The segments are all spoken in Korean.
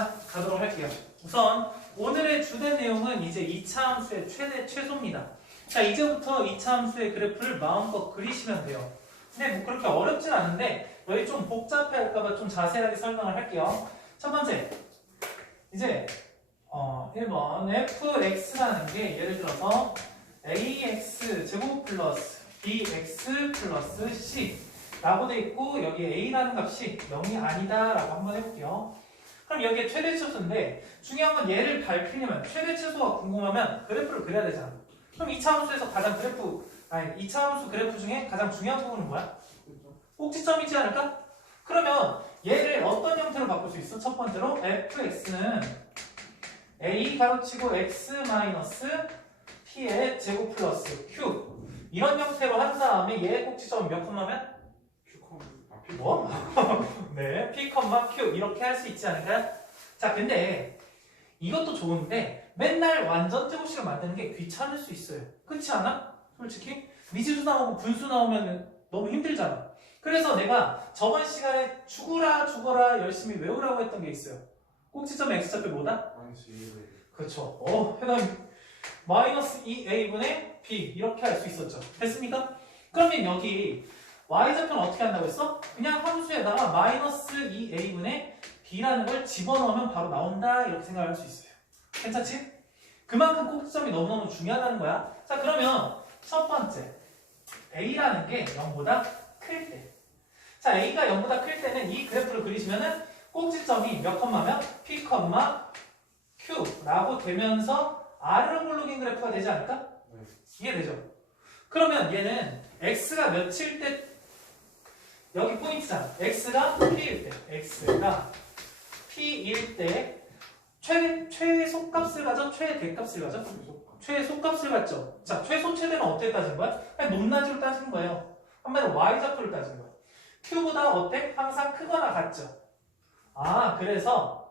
자, 가도록 할게요. 우선 오늘의 주된 내용은 이제 2차 함수의 최소입니다. 자, 이제부터 2차 함수의 그래프를 마음껏 그리시면 돼요. 근데 뭐 그렇게 어렵진 않은데 여기 좀 복잡해 할까봐 좀 자세하게 설명을 할게요. 첫 번째, 이제 1번 fx라는 게 예를 들어서 ax 제곱 플러스 bx 플러스 c 라고 돼 있고 여기에 a라는 값이 0이 아니다 라고 한번 해볼게요. 그럼 여기에 최대 최소인데 중요한 건 얘를 밝히려면 최대 최소가 궁금하면 그래프를 그려야 되잖아. 그럼 2차 함수에서 가장 2차 함수 그래프 중에 가장 중요한 부분은 뭐야? 꼭지점이지 않을까? 그러면 얘를 어떤 형태로 바꿀 수 있어? 첫 번째로 fx는 a 가로치고 x 마이너스 p의 제곱 플러스 q 이런 형태로 한 다음에 얘의 꼭지점은 몇 콤마면? 뭐? 네, p, q 이렇게 할 수 있지 않을까요? 자, 근데 이것도 좋은데 맨날 완전 제곱식을 만드는 게 귀찮을 수 있어요. 그렇지 않아? 솔직히 미지수 나오고 분수 나오면 너무 힘들잖아. 그래서 내가 저번 시간에 죽어라 열심히 외우라고 했던 게 있어요. 꼭지점 x좌표 뭐다? 그렇죠. 해당 마이너스 2a분의 b 이렇게 할 수 있었죠. 됐습니까? 그러면 여기 y좌표는 어떻게 한다고 했어? 그냥 함수에다가 마이너스 2a분의 b라는 걸 집어넣으면 바로 나온다 이렇게 생각할 수 있어요. 괜찮지? 그만큼 꼭지점이 너무너무 중요하다는 거야. 자, 그러면 첫 번째 a라는 게 0보다 클 때. 자, a가 0보다 클 때는 이 그래프를 그리시면은 꼭지점이 몇 컴마면 p, q라고 되면서 r로 볼록인 그래프가 되지 않을까? 네. 이해되죠? 그러면 얘는 x가 몇일 때 여기 포인트잖아. x가 p일 때 x가 p일 때 최소값을 가져? 최대값을 가져? 최소값을 갖죠. 자, 최소 최대는 어떻게 따지는 거야? 그냥 높낮이로 따지는 거예요. 한마디로 y좌표를 따지는 거야. q보다 어때? 항상 크거나 같죠. 그래서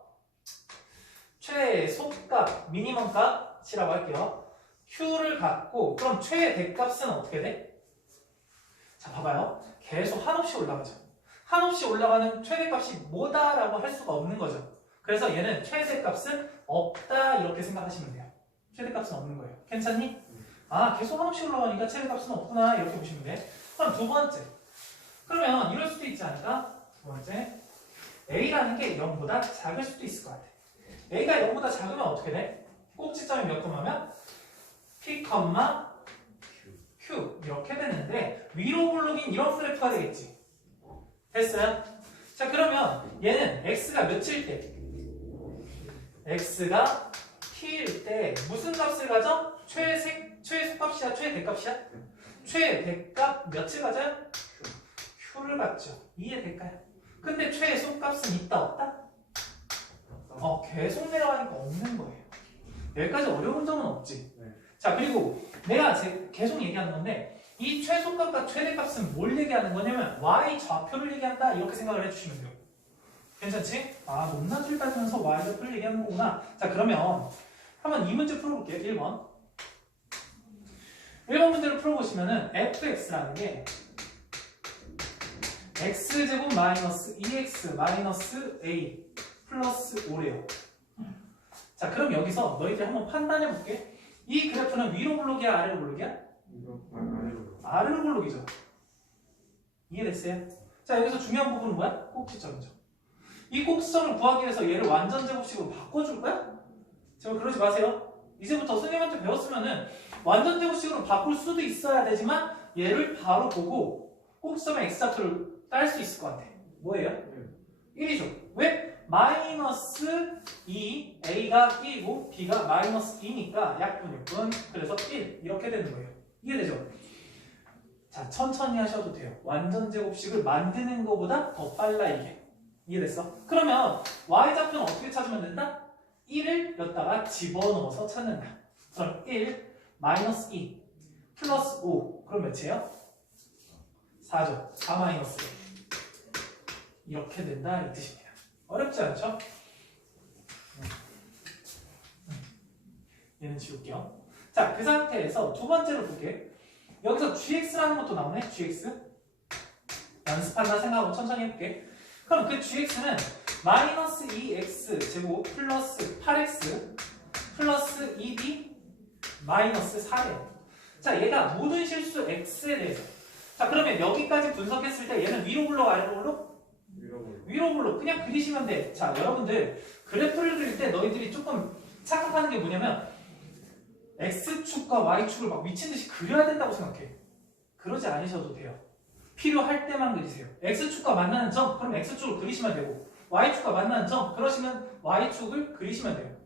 최소값, 미니멈 값이라고 할게요. q를 갖고 그럼 최대값은 어떻게 돼? 자, 봐봐요. 계속 한없이 올라가죠. 한없이 올라가는 최대값이 뭐다라고 할 수가 없는 거죠. 그래서 얘는 최대값은 없다 이렇게 생각하시면 돼요. 최대값은 없는 거예요. 괜찮니? 계속 한없이 올라가니까 최대값은 없구나 이렇게 보시면 돼. 그럼 두 번째. 그러면 이럴 수도 있지 않을까? 두 번째. a라는 게 0보다 작을 수도 있을 것 같아. a가 0보다 작으면 어떻게 돼? 꼭지점이 몇 콤마면? p, q 이렇게 되는데 위로 볼록인 이런 그래프가 되겠지. 됐어요? 자, 그러면 얘는 x가 몇일 때? x가 p일 때 무슨 값을 가져? 최소값이야? 최대값이야? 최대값 몇을 가져요? q를 갖죠. 이해될까요? 근데 최소값은 있다 없다? 계속 내려가니까 없는 거예요. 여기까지 어려운 점은 없지. 네. 자, 그리고 내가 계속 얘기하는 건데 이 최소값과 최대값은 뭘 얘기하는 거냐면 y 좌표를 얘기한다 이렇게 생각을 해주시면 돼요. 괜찮지? 높낮이를 따지면서 y 좌표를 얘기하는 거구나. 자, 그러면 한번 이 문제 풀어볼게요. 1번 문제를 풀어보시면은 fx라는 게 x제곱 마이너스 2x 마이너스 a 플러스 5래요. 자, 그럼 여기서 너희들 한번 판단해볼게. 이 그래프는 위로 볼록이야 아래로 볼록이야? 아래로 볼록이죠. 이해됐어요? 자, 여기서 중요한 부분은 뭐야? 꼭지점이죠. 이 꼭지점을 구하기 위해서 얘를 완전 제곱식으로 바꿔줄 거야? 제발 그러지 마세요. 이제부터 선생님한테 배웠으면은 완전 제곱식으로 바꿀 수도 있어야 되지만 얘를 바로 보고 꼭지점의 x좌표를 딸 수 있을 것 같아. 뭐예요? 1이죠. 왜? 마이너스 2, a가 1이고 b가 마이너스 2니까 약분 6분 그래서 1 이렇게 되는 거예요. 이해되죠? 자, 천천히 하셔도 돼요. 완전 제곱식을 만드는 것보다 더 빨라 이게. 이해됐어? 그러면 y좌표는 어떻게 찾으면 된다? 1을 여기다가 집어넣어서 찾는다. 그럼 1 마이너스 2 플러스 5 그럼 몇이에요? 4죠. 4 마이너스 1 이렇게 된다 이 뜻입니다. 어렵지 않죠? 얘는 지울게요. 자, 그 상태에서 두 번째로 볼게. 여기서 gx라는 것도 나오네. gx 연습한다 생각하고 천천히 해볼게. 그럼 그 gx는 마이너스 2x 제곱 플러스 8x 플러스 2b 마이너스 4예요. 자, 얘가 모든 실수 x에 대해서. 자, 그러면 여기까지 분석했을 때 얘는 위로 블록 아래로 블록? 위로 블록. 그냥 그리시면 돼. 자, 여러분들 그래프를 그릴 때 너희들이 조금 착각하는 게 뭐냐면 x축과 y축을 막 미친 듯이 그려야 된다고 생각해. 그러지 않으셔도 돼요. 필요할 때만 그리세요. x축과 만나는 점, 그럼 x축을 그리시면 되고 y축과 만나는 점, 그러시면 y축을 그리시면 돼요.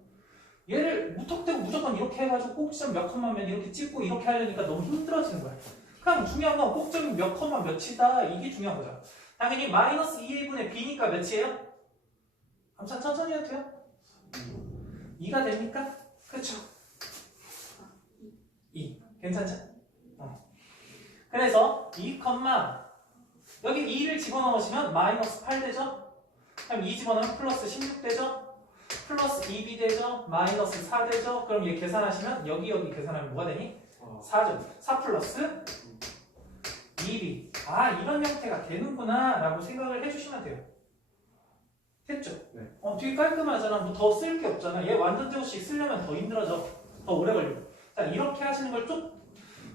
얘를 무턱대고 무조건 이렇게 해가지고 꼭지점 몇 컴마면 이렇게 찍고 이렇게 하려니까 너무 힘들어지는 거야. 그냥 중요한 건 꼭지점 몇 컴마 몇이다, 이게 중요한 거죠. 당연히 마이너스 2a분의 b니까 몇이에요? 암산 천천히 해도 돼요? 2가 됩니까? 그쵸? 2 괜찮죠? 그래서 2, 여기 2를 집어넣으시면 마이너스 8 되죠? 그럼 2 집어넣으면 플러스 16 되죠? 플러스 2b 되죠? 마이너스 4 되죠? 그럼 얘 계산하시면 여기 계산하면 뭐가 되니? 4죠. 4 플러스 2b. 아, 이런 형태가 되는구나 라고 생각을 해주시면 돼요. 됐죠? 네. 되게 깔끔하잖아. 뭐 더 쓸 게 없잖아. 얘 완전 제곱식 쓰려면 더 힘들어져. 더 오래 걸리고. 자, 이렇게 하시는 걸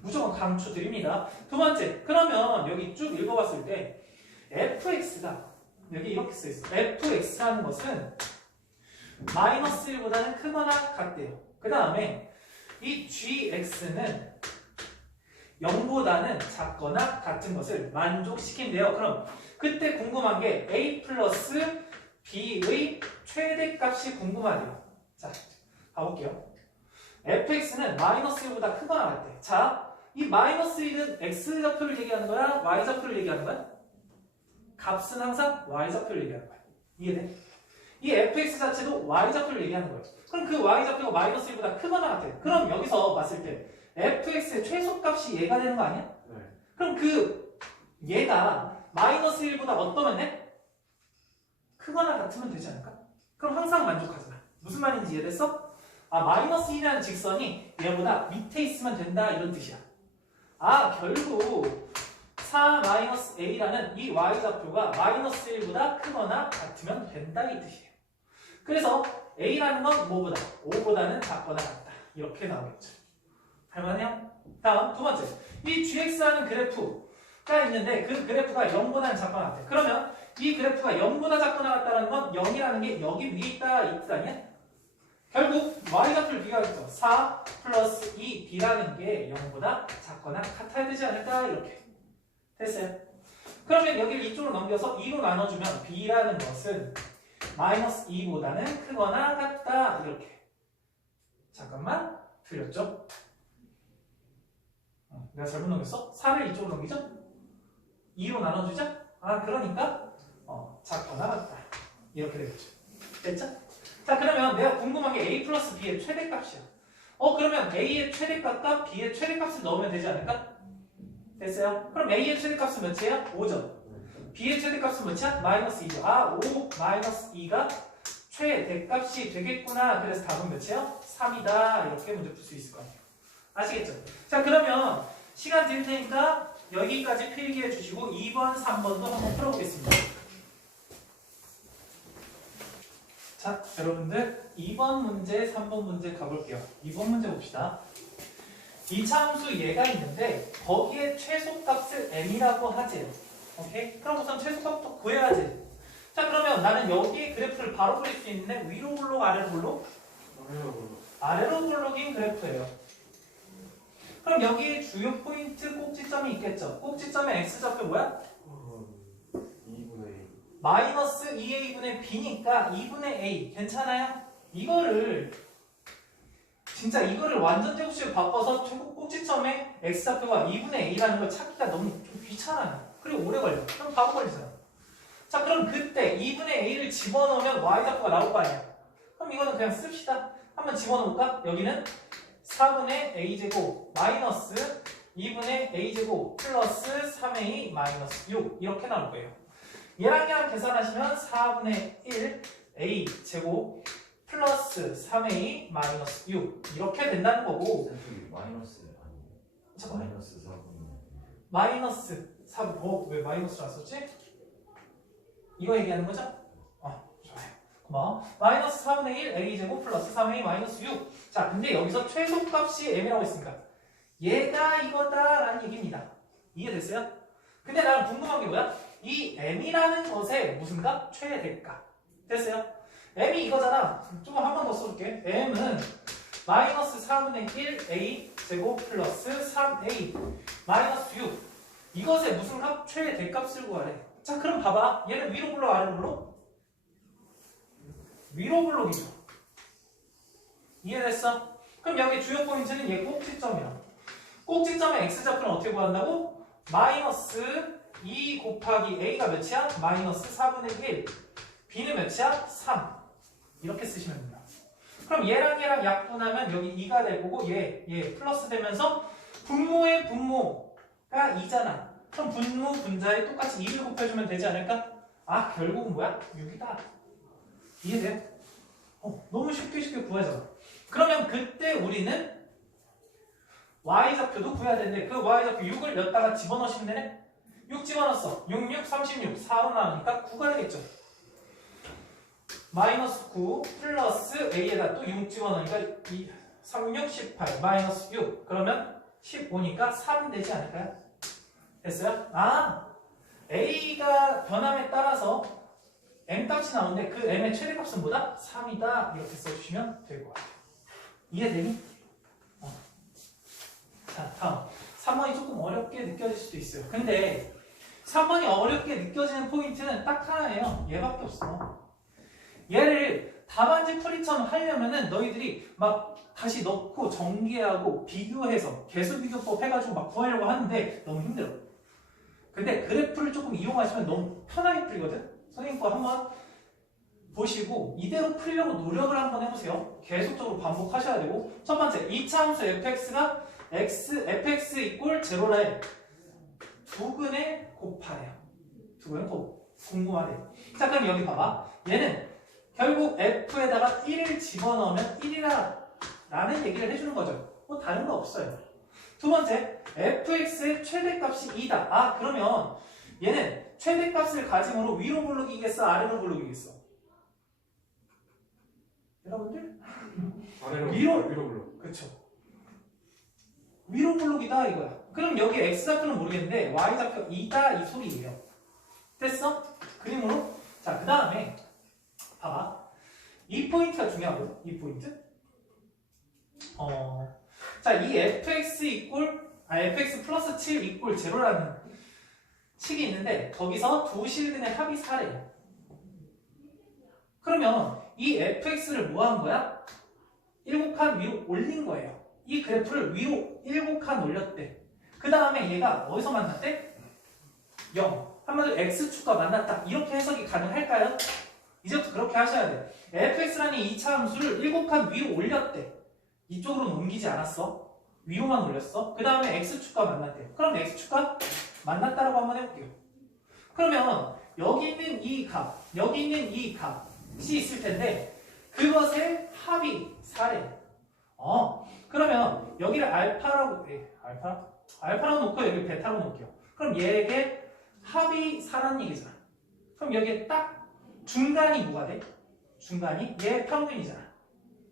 무조건 강추드립니다. 두 번째, 그러면 여기 쭉 읽어봤을 때 fx가 여기 이렇게 써있어. fx라는 것은 마이너스 1보다는 크거나 같대요. 그 다음에 이 gx는 0보다는 작거나 같은 것을 만족시킨대요. 그럼 그때 궁금한 게 a 플러스 b의 최대값이 궁금하대요. 자, 가볼게요. fx는 마이너스 1보다 크거나 같대. 자, 이 마이너스 1은 x좌표를 얘기하는 거야? y좌표를 얘기하는 거야? 값은 항상 y좌표를 얘기하는 거야. 이해돼? 이 fx 자체도 y좌표를 얘기하는 거예요. 그럼 그 y좌표가 마이너스 1보다 크거나 같아. 그럼 여기서 봤을 때 fx의 최소값이 얘가 되는 거 아니야? 네. 그럼 얘가 마이너스 1보다 어떠면 돼? 크거나 같으면 되지 않을까? 그럼 항상 만족하잖아. 무슨 말인지 이해됐어? 아, 마이너스 1이라는 직선이 얘보다 밑에 있으면 된다, 이런 뜻이야. 아, 결국 4-a라는 이 y좌표가 마이너스 1보다 크거나 같으면 된다, 이 뜻이에요. 그래서 a라는 건 뭐보다? 5보다는 작거나 같다. 이렇게 나오겠죠. 할만해요? 다음 두 번째, 이 gx라는 그래프가 있는데 그 그래프가 0보다는 작거나 같아. 그러면 이 그래프가 0보다 작거나 같다는 건 0이라는 게 여기 위에 있다, 이 뜻 아니야? 결국 y좌표를 비교하겠죠. 4 플러스 2b라는 게 0보다 작거나 같아야 되지 않을까, 이렇게. 됐어요? 그러면 여기를 이쪽으로 넘겨서 2로 나눠주면 b라는 것은 마이너스 2보다는 크거나 같다, 이렇게. 잠깐만, 틀렸죠? 내가 잘못 넘겼어? 4를 이쪽으로 넘기죠? 2로 나눠주자? 아, 그러니까 작거나 같다, 이렇게 되겠죠. 됐죠? 자, 그러면 내가 궁금한 게 a 플러스 b의 최대값이야. 그러면 a의 최대값과 b의 최대값을 넣으면 되지 않을까? 됐어요? 그럼 a의 최대값은 몇이에요? 5죠. b의 최대값은 몇이야? 마이너스 2죠. 아, 5 마이너스 2가 최대값이 되겠구나. 그래서 답은 몇이에요? 3이다. 이렇게 문제 풀 수 있을 것 같아요. 아시겠죠? 자, 그러면 시간 드릴 테니까 여기까지 필기해 주시고 2번, 3번도 한번 풀어보겠습니다. 자, 여러분들 2번 문제, 3번 문제 가볼게요. 2번 문제 봅시다. 2차 함수 얘가 있는데 거기에 최소값을 n이라고 하지. 오케이? 그럼 우선 최소값부터 구해야지. 자, 그러면 나는 여기에 그래프를 바로 그릴 수 있는데 위로 블록, 아래로 블록? 아래로 블록인 그래프예요. 그럼 여기에 주요 포인트 꼭지점이 있겠죠. 꼭지점의 x좌표 뭐야? 2분의 1. 마이너스 2a분의 b니까 2분의 a. 괜찮아요? 이거를 완전 제곱식으로 바꿔서 꼭지점의 x좌표가 2분의 a라는 걸 찾기가 너무 좀 귀찮아요. 그리고 오래 걸려. 그럼 바로 걸리잖아. 자, 그럼 그때 2분의 a를 집어넣으면 y좌표가 나올 거 아니야. 그럼 이거는 그냥 씁시다. 한번 집어넣을까? 여기는 4분의 a제곱 마이너스 2분의 a제곱 플러스 3a 마이너스 6 이렇게 나올 거예요. 얘랑 계산하시면 4분의 1 a제곱 플러스 3a 마이너스 6 이렇게 된다는 거고. 마이너스 아니에요? 잠깐만. 마이너스 4분의 마이너스 4분. 왜 마이너스를 안 썼지? 이거 얘기하는 거죠? 좋아. 뭐 마이너스 4분의 1 a제곱 플러스 3a 마이너스 6. 자, 근데 여기서 최소값이 m이라고 했으니까 얘가 이거다라는 얘기입니다. 이해됐어요? 근데 나는 궁금한 게 뭐야? 이 m이라는 것의 무슨 값? 최대값. 됐어요? m이 이거잖아. 좀 한 번 더 써줄게. m은 마이너스 4분의 1 a 제곱 플러스 3a 마이너스 6. 이것의 무슨 값? 최대값을 구하래. 자, 그럼 봐봐. 얘는 위로 블록 아래로 블록? 위로 블록이죠. 이해됐어? 그럼 여기 주요 포인트는 얘 꼭지점이야. 꼭지점의 x좌표는 어떻게 구한다고? 마이너스 2 곱하기 a가 몇이야? 마이너스 4분의 1. b는 몇이야? 3. 이렇게 쓰시면 됩니다. 그럼 얘랑 얘랑 약분하면 여기 2가 될 거고 얘 플러스 되면서 분모의 분모가 2잖아. 그럼 분모 분자에 똑같이 2를 곱해주면 되지 않을까? 아, 결국은 뭐야? 6이다. 이해돼? 너무 쉽게 구하잖아. 그러면 그때 우리는 y좌표도 구해야 되는데 그 y좌표 6을 여기다가 집어넣으시면 되네? 6 집어넣었어. 6, 6, 36. 4로 나오니까 9가 되겠죠. 마이너스 9 플러스 a에다 또 6 집어넣으니까 2, 3, 6, 18 마이너스 6. 그러면 15니까 3 되지 않을까요? 됐어요? 아, a가 변함에 따라서 m값이 나오는데 그 m의 최대값은 뭐다? 3이다. 이렇게 써주시면 될 것 같아요. 이해되니? 자, 다음 3번이 조금 어렵게 느껴질 수도 있어요. 근데 3번이 어렵게 느껴지는 포인트는 딱 하나예요. 얘밖에 없어. 얘를 답안지 풀이처럼 하려면은 너희들이 막 다시 넣고 전개하고 비교해서 개수비교법 해가지고 막 구하려고 하는데 너무 힘들어. 근데 그래프를 조금 이용하시면 너무 편하게 풀리거든. 선생님 거 한번 보시고 이대로 풀려고 노력을 한번 해보세요. 계속적으로 반복하셔야 되고. 첫 번째, 2차 함수 fx가 fx 이꼴 제로래. 두근에 곱하래요. 두근에 궁금하래. 자, 그럼 여기 봐봐. 얘는 결국 f에다가 1을 집어넣으면 1이라 라는 얘기를 해주는 거죠. 뭐 다른 거 없어요. 두 번째, fx의 최대값이 2다. 아, 그러면 얘는 최대값을 가짐으로 위로 블록이겠어? 아래로 블록이겠어? 여러분들? 위로 블록. 그쵸. 위로 블록이다 이거야. 그럼 여기 x좌표는 모르겠는데 y좌표 2다 이 소리예요. 됐어? 그림으로. 자, 그 다음에 봐봐. 이 포인트가 중요하거든. 이 포인트. 자, 이 fx 플러스 7 이꼴 제로라는 식이 있는데 거기서 두 실근의 합이 4래요. 그러면 이 fx를 뭐 한 거야? 7칸 위로 올린 거예요. 이 그래프를 위로 7칸 올렸대. 그 다음에 얘가 어디서 만났대? 0. 한마디로 x축과 만났다. 이렇게 해석이 가능할까요? 이제부터 그렇게 하셔야 돼. fx라는 2차 함수를 7칸 위로 올렸대. 이쪽으로는 옮기지 않았어. 위로만 올렸어. 그 다음에 x축과 만났대. 그럼 x축과 만났다라고 한번 해볼게요. 그러면 여기 있는 이 값, 여기 있는 이 값이 있을 텐데 그것의 합이 4래. 그러면 여기를 알파라고 놓고 여기 베타로 놓을게요. 그럼 얘에게 합이 4라는 얘기잖아. 그럼 여기에 딱 중간이 뭐가 돼? 중간이 얘 평균이잖아.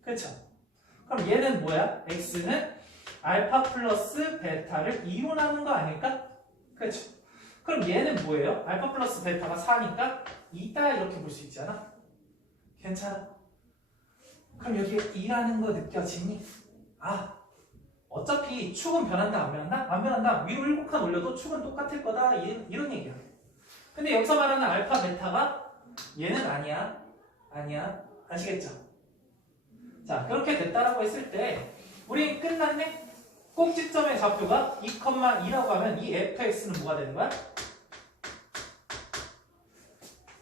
그렇죠? 그럼 얘는 뭐야? x는 알파 플러스 베타를 2로 나눈 거 아닐까? 그렇죠? 그럼 얘는 뭐예요? 알파 플러스 베타가 4니까 2다 이렇게 볼 수 있잖아. 괜찮아? 그럼 여기에 2라는 거 느껴지니? 아, 어차피 축은 변한다 안 변한다? 안 변한다. 위로 7칸 올려도 축은 똑같을 거다. 이런 얘기야. 근데 여기서 말하는 알파 베타가 얘는 아니야. 아시겠죠? 자, 그렇게 됐다라고 했을 때 우리 끝났네? 꼭지점의 좌표가 2,2라고 하면 이 fx는 뭐가 되는 거야?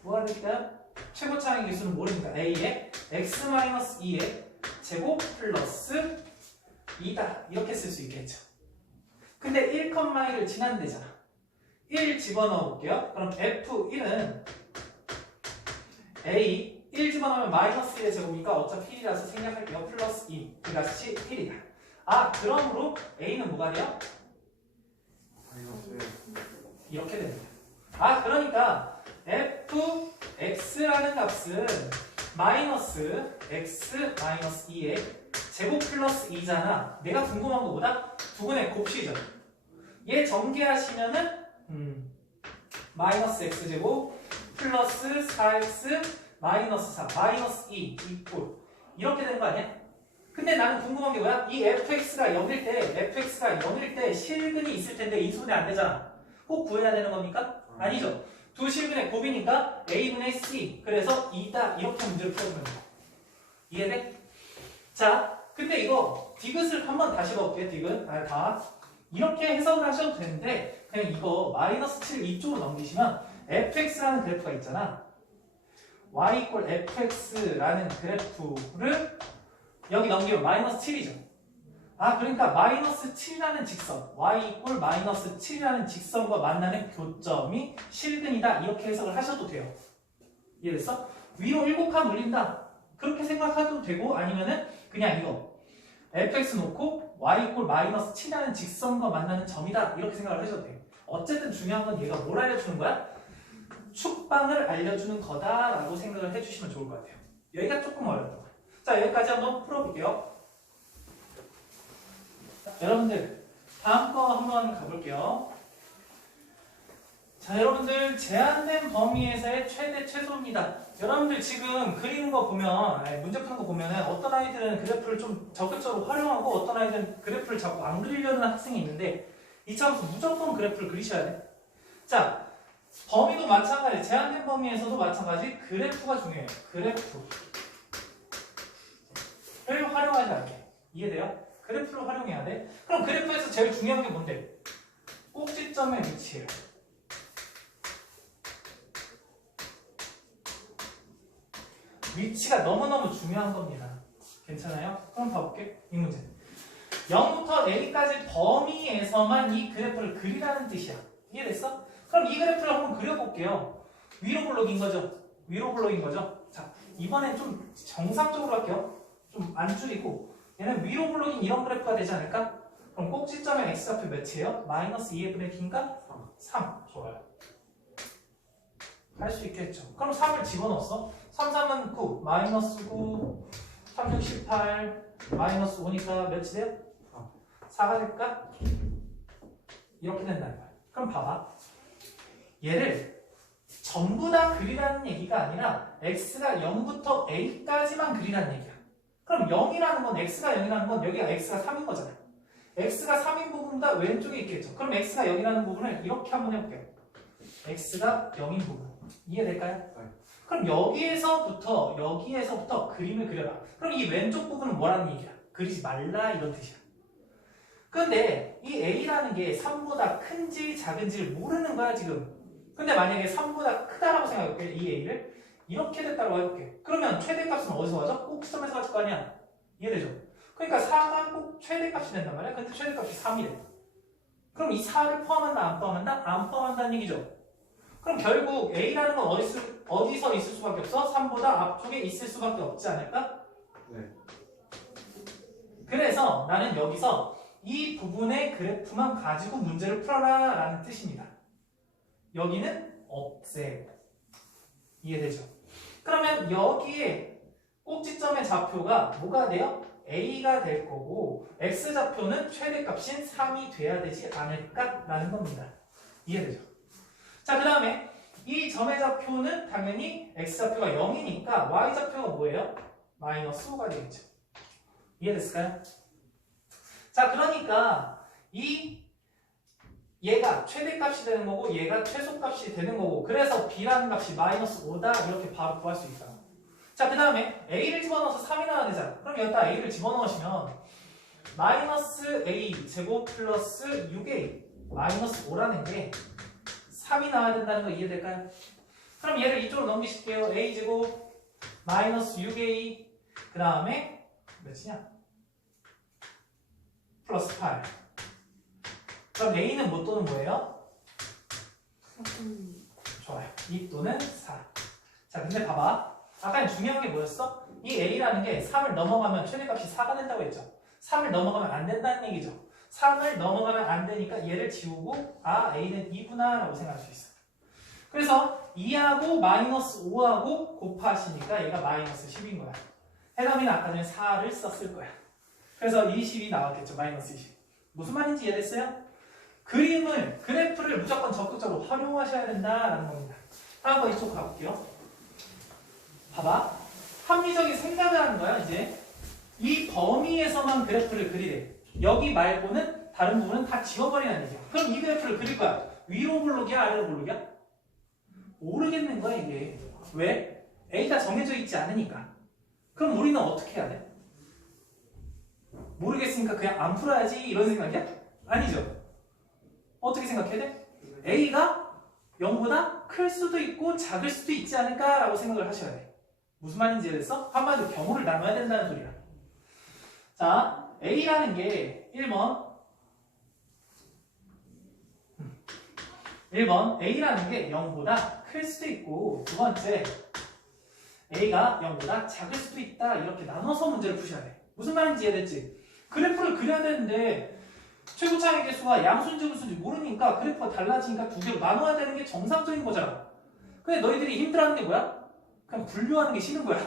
뭐가 될까요? 최고 차항의 개수는 모르니까 a에 x-2의 제곱 플러스 2다 이렇게 쓸 수 있겠죠. 근데 1,1을 지난대잖아. 1 집어넣어 볼게요. 그럼 f1은 a 1 집어넣으면 마이너스 1의 제곱이니까 어차피 1이라서 생략할게요. 플러스 2 그다시 1이다. 아, 그러므로 a는 뭐가 돼요? 이렇게 됩니다. 아, 그러니까 fx라는 값은 마이너스 x 마이너스 2의 제곱 플러스 2잖아. 내가 궁금한 거보다 두근의 곱식이죠. 얘 전개하시면은 마이너스 x제곱 플러스 4x 마이너스 4 마이너스 2 이꼴 이렇게 되는 거 아니야? 근데 나는 궁금한 게 뭐야? 이 fx가 0일 때 실근이 있을 텐데 인수분해 안 되잖아. 꼭 구해야 되는 겁니까? 아니죠. 두 실근의 곱이니까 a분의 c 그래서 2다 이렇게 문제를 풀어주면 돼. 이해돼? 자, 근데 이거 디귿을 한번 다시 볼게요. 디귿 다 이렇게 해석을 하셔도 되는데 그냥 이거 마이너스 7 이쪽으로 넘기시면 fx라는 그래프가 있잖아. y 이퀄 fx라는 그래프를 여기 넘기면 마이너스 7이죠. 아, 그러니까 마이너스 7이라는 직선 y 이퀄 마이너스 7이라는 직선과 만나는 교점이 실근이다 이렇게 해석을 하셔도 돼요. 이해됐어? 위로 1곱하면 물린다 그렇게 생각해도 되고 아니면은 그냥 이거 fx 놓고 y 이퀄 마이너스 7이라는 직선과 만나는 점이다 이렇게 생각을 하셔도 돼요. 어쨌든 중요한 건 얘가 뭘 알려주는 거야? 축방을 알려주는 거다라고 생각을 해주시면 좋을 것 같아요. 여기가 조금 어렵다. 자, 여기까지 한번 풀어볼게요. 여러분들 다음 거 한번 가볼게요. 자, 여러분들 제한된 범위에서의 최대 최소입니다. 여러분들 지금 그리는 거 보면 문제 푸는 거 보면은 어떤 아이들은 그래프를 좀 적극적으로 활용하고 어떤 아이들은 그래프를 자꾸 안 그리려는 학생이 있는데 이참에서 무조건 그래프를 그리셔야 돼. 자, 범위도 마찬가지, 제한된 범위에서도 마찬가지 그래프가 중요해요. 그래프를 활용하지 않게. 이해돼요? 그래프를 활용해야 돼. 그럼 그래프에서 제일 중요한 게 뭔데? 꼭지점의 위치예요. 위치가 너무너무 중요한 겁니다. 괜찮아요? 그럼 봐볼게. 이 문제. 0부터 a까지 범위에서만 이 그래프를 그리라는 뜻이야. 이해됐어? 그럼 이 그래프를 한번 그려볼게요. 위로 블록인 거죠? 위로 블록인 거죠? 자, 이번엔 좀 정상적으로 할게요. 좀 안 줄이고 얘는 위로 블록인 이런 그래프가 되지 않을까? 그럼 꼭지점의 x좌표 몇이에요? 마이너스 2의 분의 b인가? 3. 좋아요. 할 수 있겠죠. 그럼 3을 집어넣었어. 3, 3은 9, 마이너스 9, 3, 6, 18, 마이너스 5니까 몇이 돼요? 4가 될까? 이렇게 된다는 거야. 그럼 봐봐. 얘를 전부 다 그리라는 얘기가 아니라 x가 0부터 a까지만 그리라는 얘기야. 그럼 0이라는 건 x가 0이라는 건 여기가 x가 3인 거잖아. x가 3인 부분보다 왼쪽에 있겠죠. 그럼 x가 0이라는 부분을 이렇게 한번 해볼게요. x가 0인 부분. 이해될까요? 네. 그럼 여기에서부터 그림을 그려라. 그럼 이 왼쪽 부분은 뭐라는 얘기야? 그리지 말라 이런 뜻이야. 근데 이 a라는 게 3보다 큰지 작은지를 모르는 거야 지금. 근데 만약에 3보다 크다라고 생각해볼게. 이 a를 이렇게 됐다고 해볼게. 그러면 최대값은 어디서 가죠? 꼭지점에서 가질 거 아니야. 이해되죠? 그러니까 4가 꼭 최대값이 된단 말이야. 근데 최대값이 3이래. 그럼 이 4를 포함한다 안 포함한다? 안 포함한다는 얘기죠. 그럼 결국 a라는 건 어디서 있을 수밖에 없어? 3보다 앞쪽에 있을 수밖에 없지 않을까? 네. 그래서 나는 여기서 이 부분의 그래프만 가지고 문제를 풀어라 라는 뜻입니다. 여기는 없애고. 이해되죠? 그러면 여기에 꼭지점의 좌표가 뭐가 돼요? a가 될 거고 x좌표는 최대값인 3이 돼야 되지 않을까라는 겁니다. 이해되죠? 자, 그 다음에 이 점의 좌표는 당연히 x좌표가 0이니까 y좌표가 뭐예요? 마이너스 5가 되겠죠. 이해됐을까요? 자, 그러니까 얘가 최대값이 되는 거고 얘가 최소값이 되는 거고 그래서 b라는 값이 마이너스 5다 이렇게 바로 구할 수 있다. 자, 그 다음에 a를 집어넣어서 3이 나와야 되잖아. 그럼 여기다 a를 집어넣으시면 마이너스 a 제곱 플러스 6a 마이너스 5라는 게 3이 나와야 된다는 거 이해될까요? 그럼 얘를 이쪽으로 넘기실게요. a 제곱 마이너스 6a 그 다음에 몇이냐? 플러스 8. 그럼 a는 뭐 또는 뭐예요? 좋아요. 2 또는 4. 자, 근데 봐봐. 아까 중요한 게 뭐였어? 이 a라는 게 3을 넘어가면 최대값이 4가 된다고 했죠. 3을 넘어가면 안 된다는 얘기죠. 3을 넘어가면 안 되니까 얘를 지우고 아, a는 2구나 라고 생각할 수 있어. 그래서 2하고 마이너스 5하고 곱하시니까 얘가 마이너스 10인 거야. 해담이는 아까 전에 4를 썼을 거야. 그래서 20이 나왔겠죠. 마이너스 20. 무슨 말인지 이해됐어요? 그래프를 무조건 적극적으로 활용하셔야 된다라는 겁니다. 다음 거 이쪽 가볼게요. 봐봐. 합리적인 생각을 하는 거야, 이제. 이 범위에서만 그래프를 그리래. 여기 말고는 다른 부분은 다 지워버리는 얘기야. 그럼 이 그래프를 그릴 거야. 위로 볼록이야, 아래로 볼록이야? 모르겠는 거야, 이게. 왜? A가 정해져 있지 않으니까. 그럼 우리는 어떻게 해야 돼? 모르겠으니까 그냥 안 풀어야지 이런 생각이야? 아니죠. 어떻게 생각해야 돼? A가 0보다 클 수도 있고 작을 수도 있지 않을까라고 생각을 하셔야 돼. 무슨 말인지 이해됐어? 한마디로 경우를 나눠야 된다는 소리야. 자, A라는 게 1번 A라는 게 0보다 클 수도 있고, 두 번째 A가 0보다 작을 수도 있다. 이렇게 나눠서 문제를 푸셔야 돼. 무슨 말인지 이해됐지? 그래프를 그려야 되는데 최고차의 개수가 양수인지 음수인지 모르니까 그래프가 달라지니까 두 개로 나눠야 되는 게 정상적인 거잖아. 근데 너희들이 힘들어하는 게 뭐야? 그냥 분류하는 게 싫은 거야.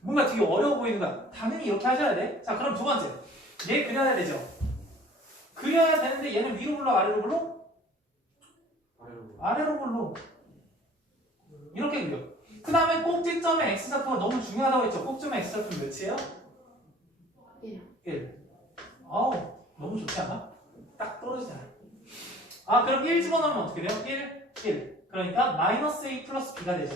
뭔가 되게 어려워 보이는 거야. 당연히 이렇게 하셔야 돼. 자, 그럼 두 번째. 얘 그려야 되죠? 그려야 되는데 얘는 위로 볼록 아래로 볼록? 아래로 볼록. 이렇게 그려. 그 다음에 꼭지점의 x좌표가 너무 중요하다고 했죠? 꼭지점의 x좌표는 몇이에요? 1. 아우, 너무 좋지 않아? 딱 떨어지잖아. 아, 그럼 1 집어넣으면 어떻게 돼요? 1. 그러니까 마이너스 a 플러스 b가 되죠.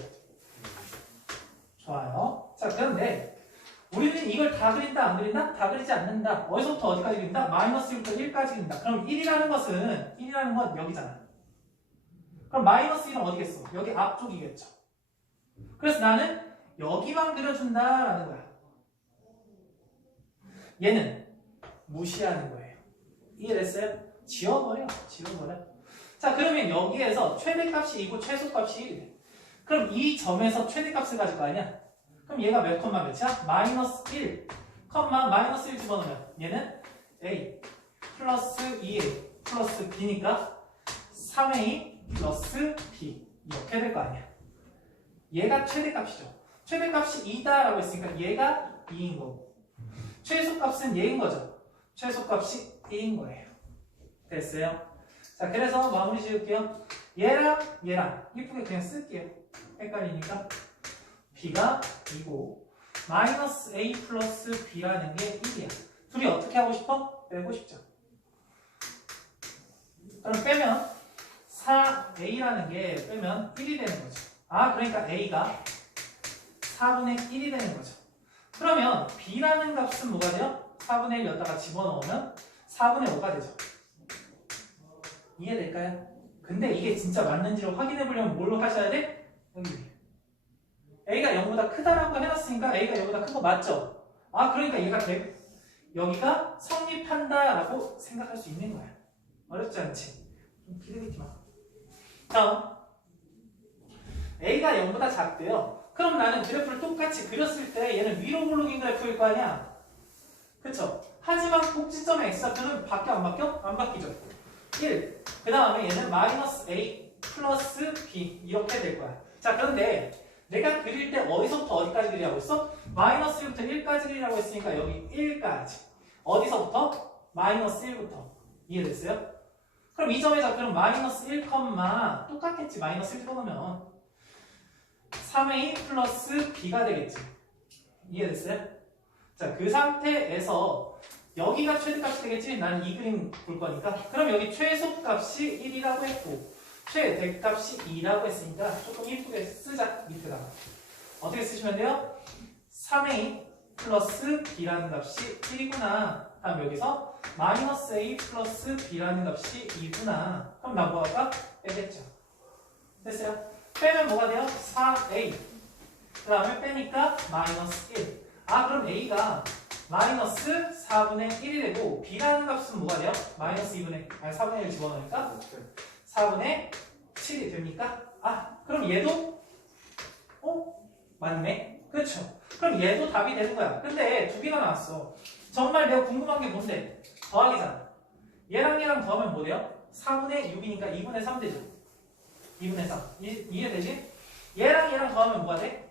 좋아요. 자, 그런데 우리는 이걸 다 그린다, 안 그린다? 다 그리지 않는다. 어디서부터 어디까지 그린다? 마이너스 1부터 1까지 그린다. 그럼 1이라는 건 여기잖아. 그럼 마이너스 1은 어디겠어? 여기 앞쪽이겠죠. 그래서 나는 여기만 그려준다라는 거야. 얘는 무시하는 거예요. 이해됐어요? 지워버려. 자, 그러면 여기에서 최대값이 2고 최소값이 1이래. 그럼 이 점에서 최대값을 가질 거 아니야? 그럼 얘가 몇 컴마 몇이야? 마이너스 1 컴마 마이너스 1 집어넣으면 얘는 A 플러스 2A 플러스 B니까 3A 플러스 B 이렇게 될 거 아니야. 얘가 최대값이죠. 최대값이 2다라고 했으니까 얘가 2인 거고, 최소값은 얘인 거죠. 최소값이 1인 거예요. 됐어요? 자, 그래서 마무리 지을게요. 얘랑 이쁘게 그냥 쓸게요. 헷갈리니까. B가 2고 마이너스 A 플러스 B라는 게 1이야. 둘이 어떻게 하고 싶어? 빼고 싶죠. 그럼 빼면 4A라는 게 빼면 1이 되는 거죠. 아, 그러니까 A가 4분의 1이 되는 거죠. 그러면 B라는 값은 뭐가 돼요? 4분의 1 여기다가 집어넣으면 4분의 5가 되죠. 이해될까요? 근데 이게 진짜 맞는지를 확인해 보려면 뭘로 하셔야 돼? 여기 A가 0보다 크다라고 해놨으니까 A가 0보다 큰 거 맞죠? 아, 그러니까 여기가 성립한다라고 생각할 수 있는 거야. 어렵지 않지? 좀 기대겠지 마. 다음, A가 0보다 작대요. 그럼 나는 그래프를 똑같이 그렸을 때 얘는 위로 볼록인 그래프일 거 아니야? 그쵸? 하지만 꼭지점의 x좌표는 바뀌어 안 바뀌어? 안 바뀌죠. 1. 그 다음에 얘는 마이너스 A 플러스 B 이렇게 될 거야. 자, 그런데 내가 그릴 때 어디서부터 어디까지 그리라고 했어? 마이너스 1부터 1까지 그리라고 했으니까 여기 1까지. 어디서부터? 마이너스 1부터. 이해됐어요? 그럼 이 점의 좌표는 마이너스 1, 똑같겠지. 마이너스 1 넣으면 3A 플러스 B가 되겠지. 이해됐어요? 자, 그 상태에서 여기가 최대값이 되겠지? 나는 이 그림 볼 거니까. 그럼 여기 최소값이 1이라고 했고 최대값이 2라고 했으니까 조금 이쁘게 쓰자. 밑에다가 어떻게 쓰시면 돼요? 3A 플러스 B라는 값이 1이구나. 다음 여기서 마이너스 A 플러스 B라는 값이 2구나. 그럼 나 뭐 할까? 빼겠죠. 됐어요? 빼면 뭐가 돼요? 4A. 그 다음에 빼니까 마이너스 1. 아, 그럼 A가 마이너스 4분의 1이 되고 B라는 값은 뭐가 돼요? 마이너스 4분의 1 집어넣으니까 4분의 7이 됩니까? 아, 그럼 얘도 맞네? 그렇죠. 그럼 얘도 답이 되는 거야. 근데 두 개가 나왔어. 정말 내가 궁금한 게 뭔데? 더하기잖아. 얘랑 더하면 뭐 돼요? 4분의 6이니까 2분의 3 되죠. 2분의 3. 이해되지? 얘랑 얘랑 더하면 뭐가 돼?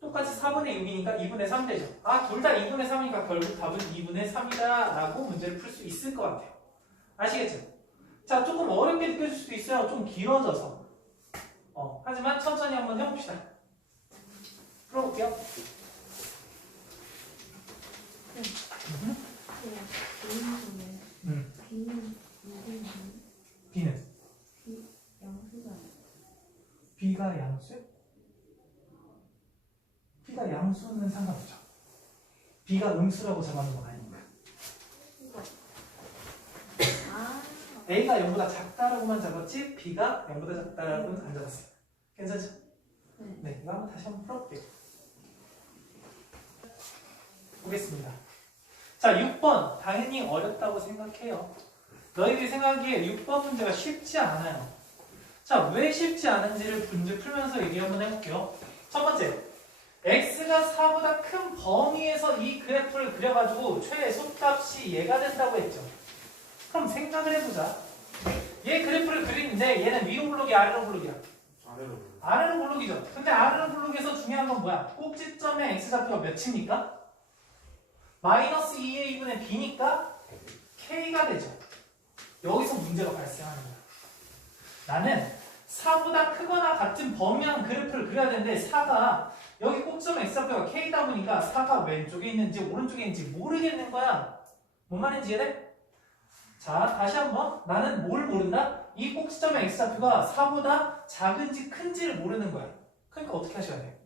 똑같이 4분의 6이니까 2분의 3 되죠. 아, 둘 다 2분의 3이니까 결국 답은 2분의 3이다 라고 문제를 풀 수 있을 것 같아요. 아시겠죠? 자, 조금 어렵게 느껴질 수도 있어요. 좀 길어져서. 하지만 천천히 한번 해봅시다. 풀어볼게요. B는? B가 양수? B가 양수는 상관없죠. B가 음수라고 정하는 건 아니니까. A가 0보다 작다라고만 잡았지 B가 0보다 작다라고는 안 잡았어요. 괜찮죠? 네, 이거 한번 다시 한번 풀어볼게요. 보겠습니다. 자, 6번 당연히 어렵다고 생각해요. 너희들이 생각하기에 6번 문제가 쉽지 않아요. 자, 왜 쉽지 않은지를 문제 풀면서 얘기 한번 해볼게요. 첫 번째, x가 4보다 큰 범위에서 이 그래프를 그려가지고 최소값이 얘가 된다고 했죠. 그럼 생각을 해보자. 얘 그래프를 그리는데 얘는 위로 블록이 아래로 블록이야. 아래로 블록이죠. 근데 아래로 블록에서 중요한 건 뭐야? 꼭지점의 x좌표가 몇입니까? 마이너스 2의 2분의 b니까 k가 되죠. 여기서 문제가 발생하는 거야. 나는 4보다 크거나 같은 범위한 그래프를 그려야 되는데 4가 여기 꼭지점 x좌표가 k다 보니까 4가 왼쪽에 있는지 오른쪽에 있는지 모르겠는 거야. 뭔 말인지 이해돼? 자, 다시 한번. 나는 뭘 모른다? 이 꼭지점의 x좌표가 4보다 작은지 큰지를 모르는 거야. 그러니까 어떻게 하셔야 돼?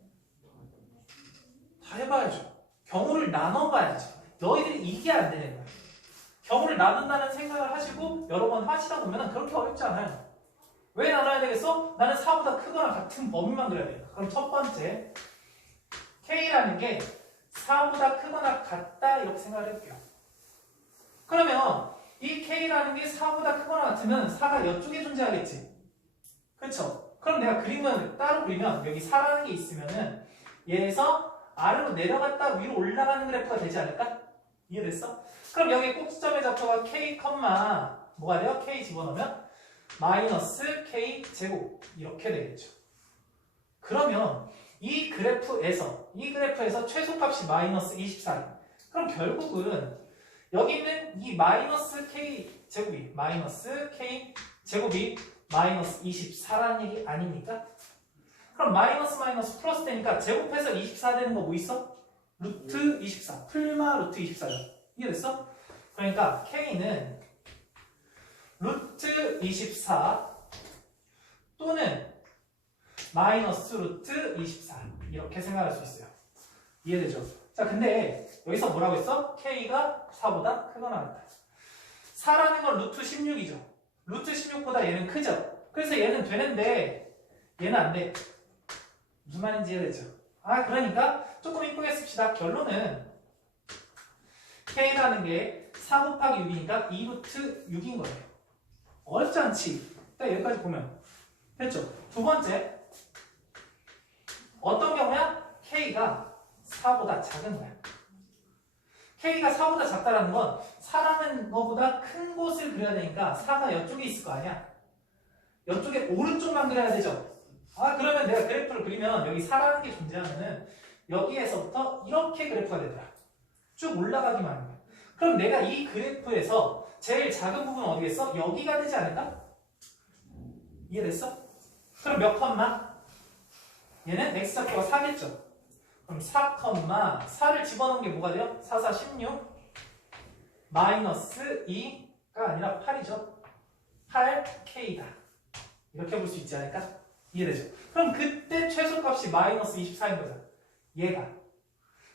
다 해봐야죠. 경우를 나눠봐야지. 너희들이 이게 안 되는 거야. 경우를 나눈다는 생각을 하시고 여러 번 하시다 보면 그렇게 어렵지 않아요. 왜 나눠야 되겠어? 나는 4보다 크거나 같은 범위만 그려야 돼. 그럼 첫 번째, K라는 게 4보다 크거나 같다 이렇게 생각을 해볼게요. 그러면 이 K라는 게 4보다 크거나 같으면 4가 이쪽에 존재하겠지. 그렇죠? 그럼 내가 그림을 따로 그리면 여기 4라는 게 있으면은 얘에서 아래로 내려갔다 위로 올라가는 그래프가 되지 않을까? 이해됐어? 그럼 여기 꼭지점의 좌표가 K, 뭐가 돼요? K 집어넣으면 마이너스 K 제곱 이렇게 되겠죠. 그러면 이 그래프에서 최소값이 마이너스 24. 그럼 결국은 여기 있는 이 마이너스 K 제곱이 마이너스 마이너스 24라는 얘기 아닙니까? 그럼 마이너스 플러스 되니까 제곱해서 24 되는 거 뭐 있어? 루트 24 풀마 루트 24죠. 이해됐어? 그러니까 K는 루트 24 또는 마이너스 루트 24 이렇게 생각할 수 있어요. 이해되죠? 자, 근데 여기서 뭐라고 했어? K가 4보다 크거나 같다. 4라는 건 루트 16이죠. 루트 16보다 얘는 크죠. 그래서 얘는 되는데 얘는 안 돼. 무슨 말인지 이해되죠? 그러니까 조금 이쁘게 씁시다. 결론은 K라는 게 4 곱하기 6이니까 2루트 6인 거예요. 어렵지 않지? 딱 여기까지 보면 됐죠? 두 번째, 어떤 경우야? K가 4보다 작은 거야. K가 4보다 작다라는 건 4라는 거보다 큰 곳을 그려야 되니까 4가 이쪽에 있을 거 아니야? 이쪽에 오른쪽만 그려야 되죠? 그러면 내가 그래프를 그리면 여기 4라는 게 존재하면은 여기에서부터 이렇게 그래프가 되더라. 쭉 올라가기만 하는 거야. 그럼 내가 이 그래프에서 제일 작은 부분은 어디겠어? 여기가 되지 않을까? 이해됐어? 그럼 몇 컴마? 얘는 x좌표가 4겠죠? 그럼 4, 4를 집어넣은 게 뭐가 돼요? 4, 4, 16 마이너스 2가 아니라 8이죠? 8k다. 이렇게 볼 수 있지 않을까? 이해되죠? 그럼 그때 최소값이 마이너스 24인 거죠. 얘가.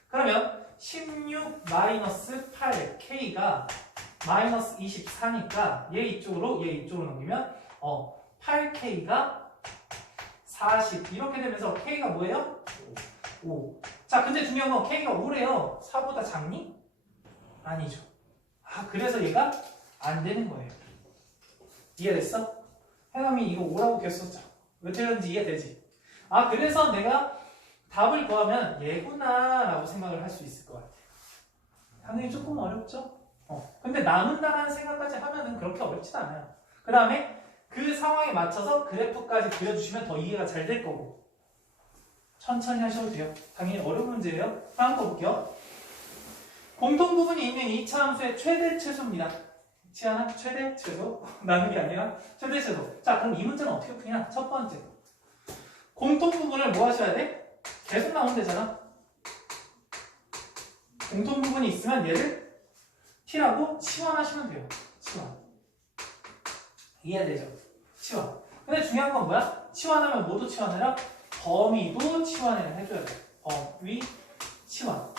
그러면 16 마이너스 8k가 마이너스 24니까 얘 이쪽으로 넘기면 8k가 40 이렇게 되면서 k가 뭐예요? 5. 자, 근데 중요한 건 k가 5래요. 4보다 작니? 아니죠. 그래서 얘가 안 되는 거예요. 이해됐어? 해감이 이거 5라고 계속 썼죠. 왜 틀렸는지 이해되지? 그래서 내가 답을 구하면 얘구나 라고 생각을 할 수 있을 것 같아요. 당연히 조금 어렵죠? 근데 나눈다라는 생각까지 하면은 그렇게 어렵진 않아요. 그 다음에 그 상황에 맞춰서 그래프까지 그려주시면 더 이해가 잘 될 거고. 천천히 하셔도 돼요. 당연히 어려운 문제예요. 다음 거 볼게요. 공통 부분이 있는 이차 함수의 최대 최소입니다. 지하나 최대 최소? 나는 게 아니라 최대 최소. 자, 그럼 이 문제는 어떻게 푸냐? 첫 번째. 공통 부분을 뭐 하셔야 돼? 계속 나오면 되잖아. 공통 부분이 있으면 얘를 t라고 치환하시면 돼요. 치환. 이해되죠? 치환. 근데 중요한 건 뭐야? 치환하면 모두 치환해라. 범위도 치환을 해줘야 돼. 범위 치환.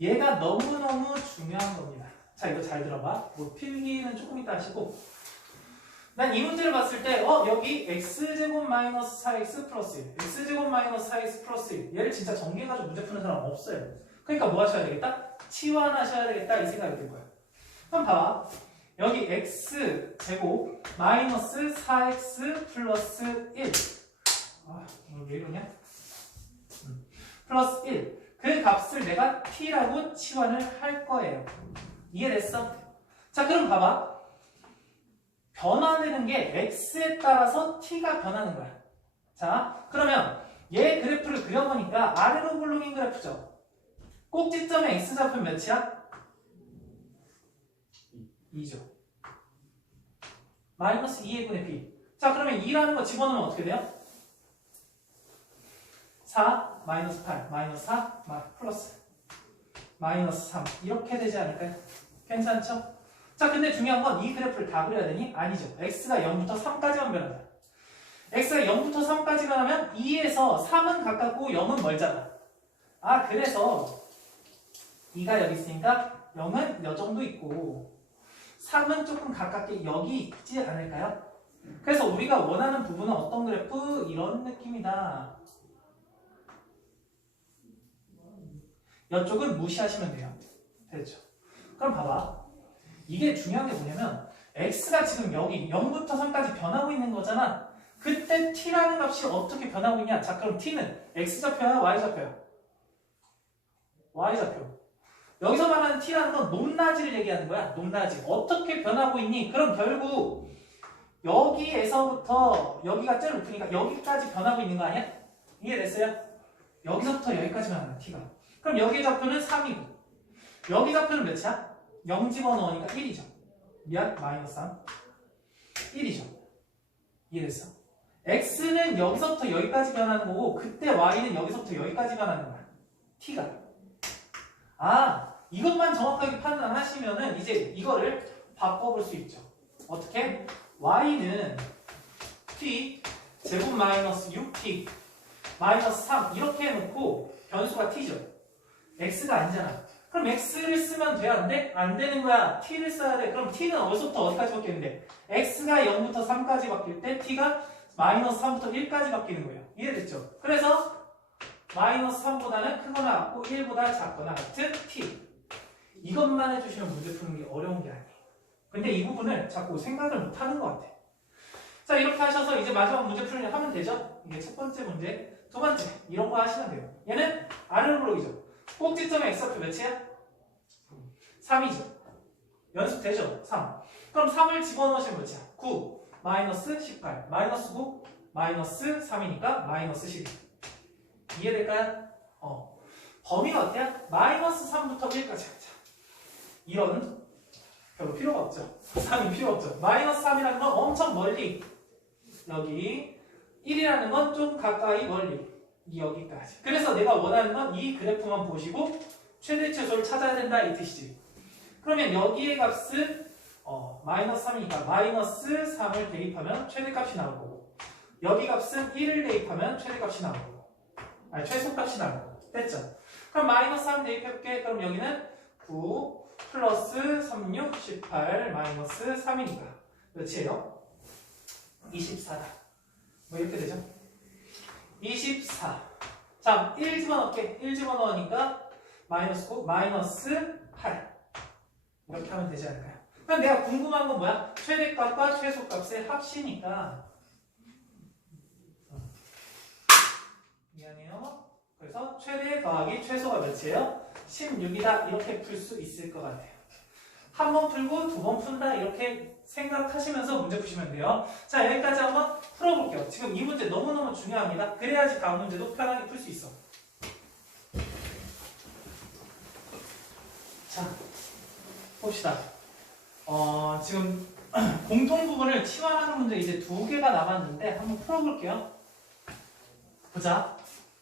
얘가 너무너무 중요한 겁니다. 자, 이거 잘 들어봐. 뭐 필기는 조금 이따 하시고. 난 이 문제를 봤을 때 여기 x제곱 마이너스 4x 플러스 1 x제곱 마이너스 4x 플러스 1 얘를 진짜 정리해가지고 문제 푸는 사람 없어요. 그러니까 뭐 하셔야 되겠다? 치환하셔야 되겠다 이 생각이 들 거야. 그럼 봐봐. 여기 x제곱 마이너스 4x 플러스 1 왜 이러냐? 플러스 1 그 값을 내가 t라고 치환을 할 거예요. 이해됐어? 자, 그럼 봐봐. 변화되는 게 x에 따라서 t가 변하는 거야. 자, 그러면 얘 그래프를 그려보니까 아래로 굴러긴 그래프죠. 꼭지점에 x좌표 몇이야? 2죠. 마이너스 2의 분의 b. 자, 그러면 2라는 거 집어넣으면 어떻게 돼요? 4, 마이너스 8, 마이너스 4, 플러스 마이너스 3 이렇게 되지 않을까요? 괜찮죠? 자, 근데 중요한 건 이 그래프를 다 그려야 되니? 아니죠. x가 0부터 3까지만 변한다. x가 0부터 3까지 변하면 2에서 3은 가깝고 0은 멀잖아. 아, 그래서 2가 여기 있으니까 0은 이 정도 있고 3은 조금 가깝게 여기 있지 않을까요? 그래서 우리가 원하는 부분은 어떤 그래프? 이런 느낌이다. 이쪽은 무시하시면 돼요. 됐죠? 그럼 봐봐. 이게 중요한 게 뭐냐면 x가 지금 여기 0부터 3까지 변하고 있는 거잖아. 그때 t라는 값이 어떻게 변하고 있냐? 자, 그럼 t는 x좌표야? y좌표야? y좌표. 여기서 말하는 t라는 건 높낮이를 얘기하는 거야. 높낮이. 어떻게 변하고 있니? 그럼 결국 여기에서부터 여기가 제일 높으니까 여기까지 변하고 있는 거 아니야? 이해됐어요? 여기서부터 여기까지 변하는 거야, t가. 그럼 여기 좌표는 3이고 여기 좌표는 몇이야? 0 집어넣으니까 1이죠. 미안, 마이너스 3 1이죠. 이해됐어? x는 여기서부터 여기까지 변하는 거고 그때 y는 여기서부터 여기까지 변하는 거야. t가. 아, 이것만 정확하게 판단하시면은 이제 이거를 바꿔볼 수 있죠. 어떻게? y는 t 제곱 마이너스 6t 마이너스 3 이렇게 해놓고 변수가 t죠. x가 아니잖아. 그럼 x를 쓰면 돼? 안 돼? 안 되는 거야. t를 써야 돼. 그럼 t는 어디서부터 어디까지 바뀌는데? x가 0부터 3까지 바뀔 때 t가 마이너스 3부터 1까지 바뀌는 거예요. 이해됐죠? 그래서 마이너스 3보다는 크거나 같고 1보다 작거나 같은 t. 이것만 해주시면 문제 푸는 게 어려운 게 아니에요. 근데 이 부분을 자꾸 생각을 못 하는 것 같아. 자, 이렇게 하셔서 이제 마지막 문제 풀려 하면 되죠? 이게 첫 번째 문제. 두 번째, 이런 거 하시면 돼요. 얘는 아래로 블록이죠. 꼭지점의 x좌표 몇이야? 3이죠. 연습되죠? 3. 그럼 3을 집어넣으시면 몇이야? 9, 마이너스 18, 마이너스 9, 마이너스 3이니까 마이너스 12. 이해될까요? 범위가 어때요? 마이너스 3부터 1까지 하자. 이런 별로 필요가 없죠. 3이 필요 없죠. 마이너스 3이라는 건 엄청 멀리 여기 1이라는 건 좀 가까이 멀리 여기까지. 그래서 내가 원하는 건 이 그래프만 보시고 최대 최소를 찾아야 된다 이 뜻이지. 그러면 여기의 값은 마이너스 3이니까 마이너스 3을 대입하면 최대값이 나올 거고 여기 값은 1을 대입하면 최대값이 나올 거고 아니 최소값이 나올 거고. 됐죠? 그럼 마이너스 3 대입해볼게. 그럼 여기는 9 플러스 36 18 마이너스 3이니까 몇이에요? 24다. 뭐 이렇게 되죠? 24. 자, 1 집어넣을게. 1 집어넣으니까 마이너스 9, 마이너스 8. 이렇게 하면 되지 않을까요? 그럼 내가 궁금한 건 뭐야? 최대값과 최소값의 합이니까. 미안해요. 그래서 최대 더하기 최소가 몇이에요? 16이다. 이렇게 풀 수 있을 것 같아요. 한 번 풀고 두 번 푼다. 이렇게 생각하시면서 문제 푸시면 돼요. 자, 여기까지 한번 풀어볼게요. 지금 이 문제 너무너무 중요합니다. 그래야지 다음 문제도 편하게 풀 수 있어. 자, 봅시다. 지금 공통 부분을 치환하는 문제 이제 2개가 남았는데 한번 풀어볼게요. 보자.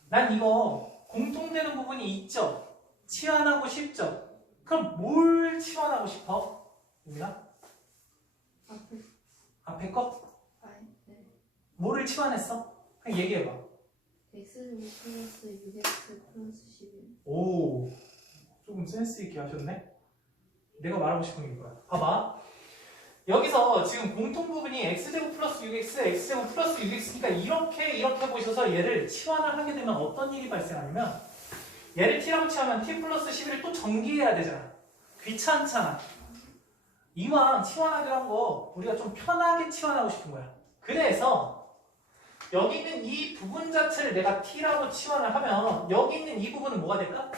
난 이거 공통되는 부분이 있죠? 치환하고 싶죠? 그럼 뭘 치환하고 싶어? 유민아? 앞에 거? 네. 뭐를 치환했어? 그냥 얘기해봐. x제곱 플러스 6x 플러스 11. 오, 조금 센스 있게 하셨네? 내가 말하고 싶은 게 이거야. 봐봐. 여기서 지금 공통 부분이 x제곱 플러스 6x, x제곱 플러스 6x니까 이렇게 보셔서 얘를 치환을 하게 되면 어떤 일이 발생하냐면 얘를 t라고 치하면 t 플러스 11을 또 전기해야 되잖아. 귀찮잖아. 이왕 치환하기로 한 거 우리가 좀 편하게 치환하고 싶은 거야. 그래서 여기 있는 이 부분 자체를 내가 t라고 치환을 하면 여기 있는 이 부분은 뭐가 될까?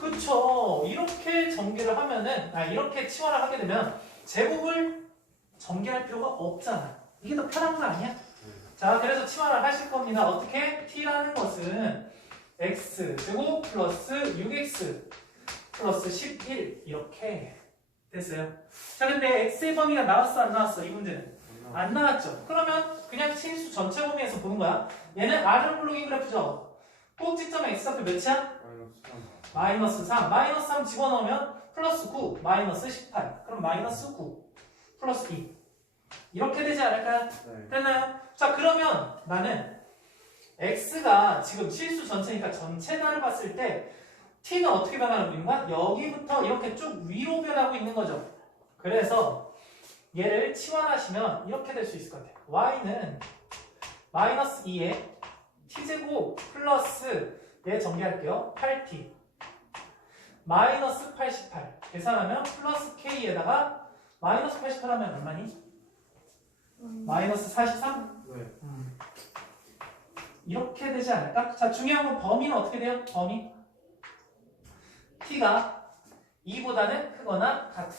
그쵸. 이렇게 전개를 하면은 이렇게 치환을 하게 되면 제곱을 전개할 필요가 없잖아. 이게 더 편한 거 아니야? 자, 그래서 치환을 하실 겁니다. 어떻게? t라는 것은 x제곱 플러스 6x 플러스 11 이렇게 됐어요. 자, 근데 x의 범위가 나왔어 안 나왔어? 이 문제는 안 나왔죠. 그러면 그냥 실수 전체 범위에서 보는 거야. 얘는 R을 블록인 그래프죠. 꼭지점 x 앞에 몇이야? 마이너스 3. 마이너스 3 집어넣으면 플러스 9, 마이너스 18. 그럼 마이너스 9 플러스 2. 이렇게 되지 않을까요? 네. 됐나요? 자, 그러면 나는 x가 지금 실수 전체니까 전체가를 봤을 때 t는 어떻게 변하고 있는 거야? 여기부터 이렇게 쭉 위로 변하고 있는 거죠. 그래서 얘를 치환하시면 이렇게 될 수 있을 것 같아요. y는 마이너스 2에 t제곱 플러스 얘 정리할게요. 8t 마이너스 88 계산하면 플러스 k에다가 마이너스 88 하면 얼마니? 마이너스 43? 네. 이렇게 되지 않을까? 자, 중요한 건 범위는 어떻게 돼요? 범위 t가 2보다는 크거나 같다.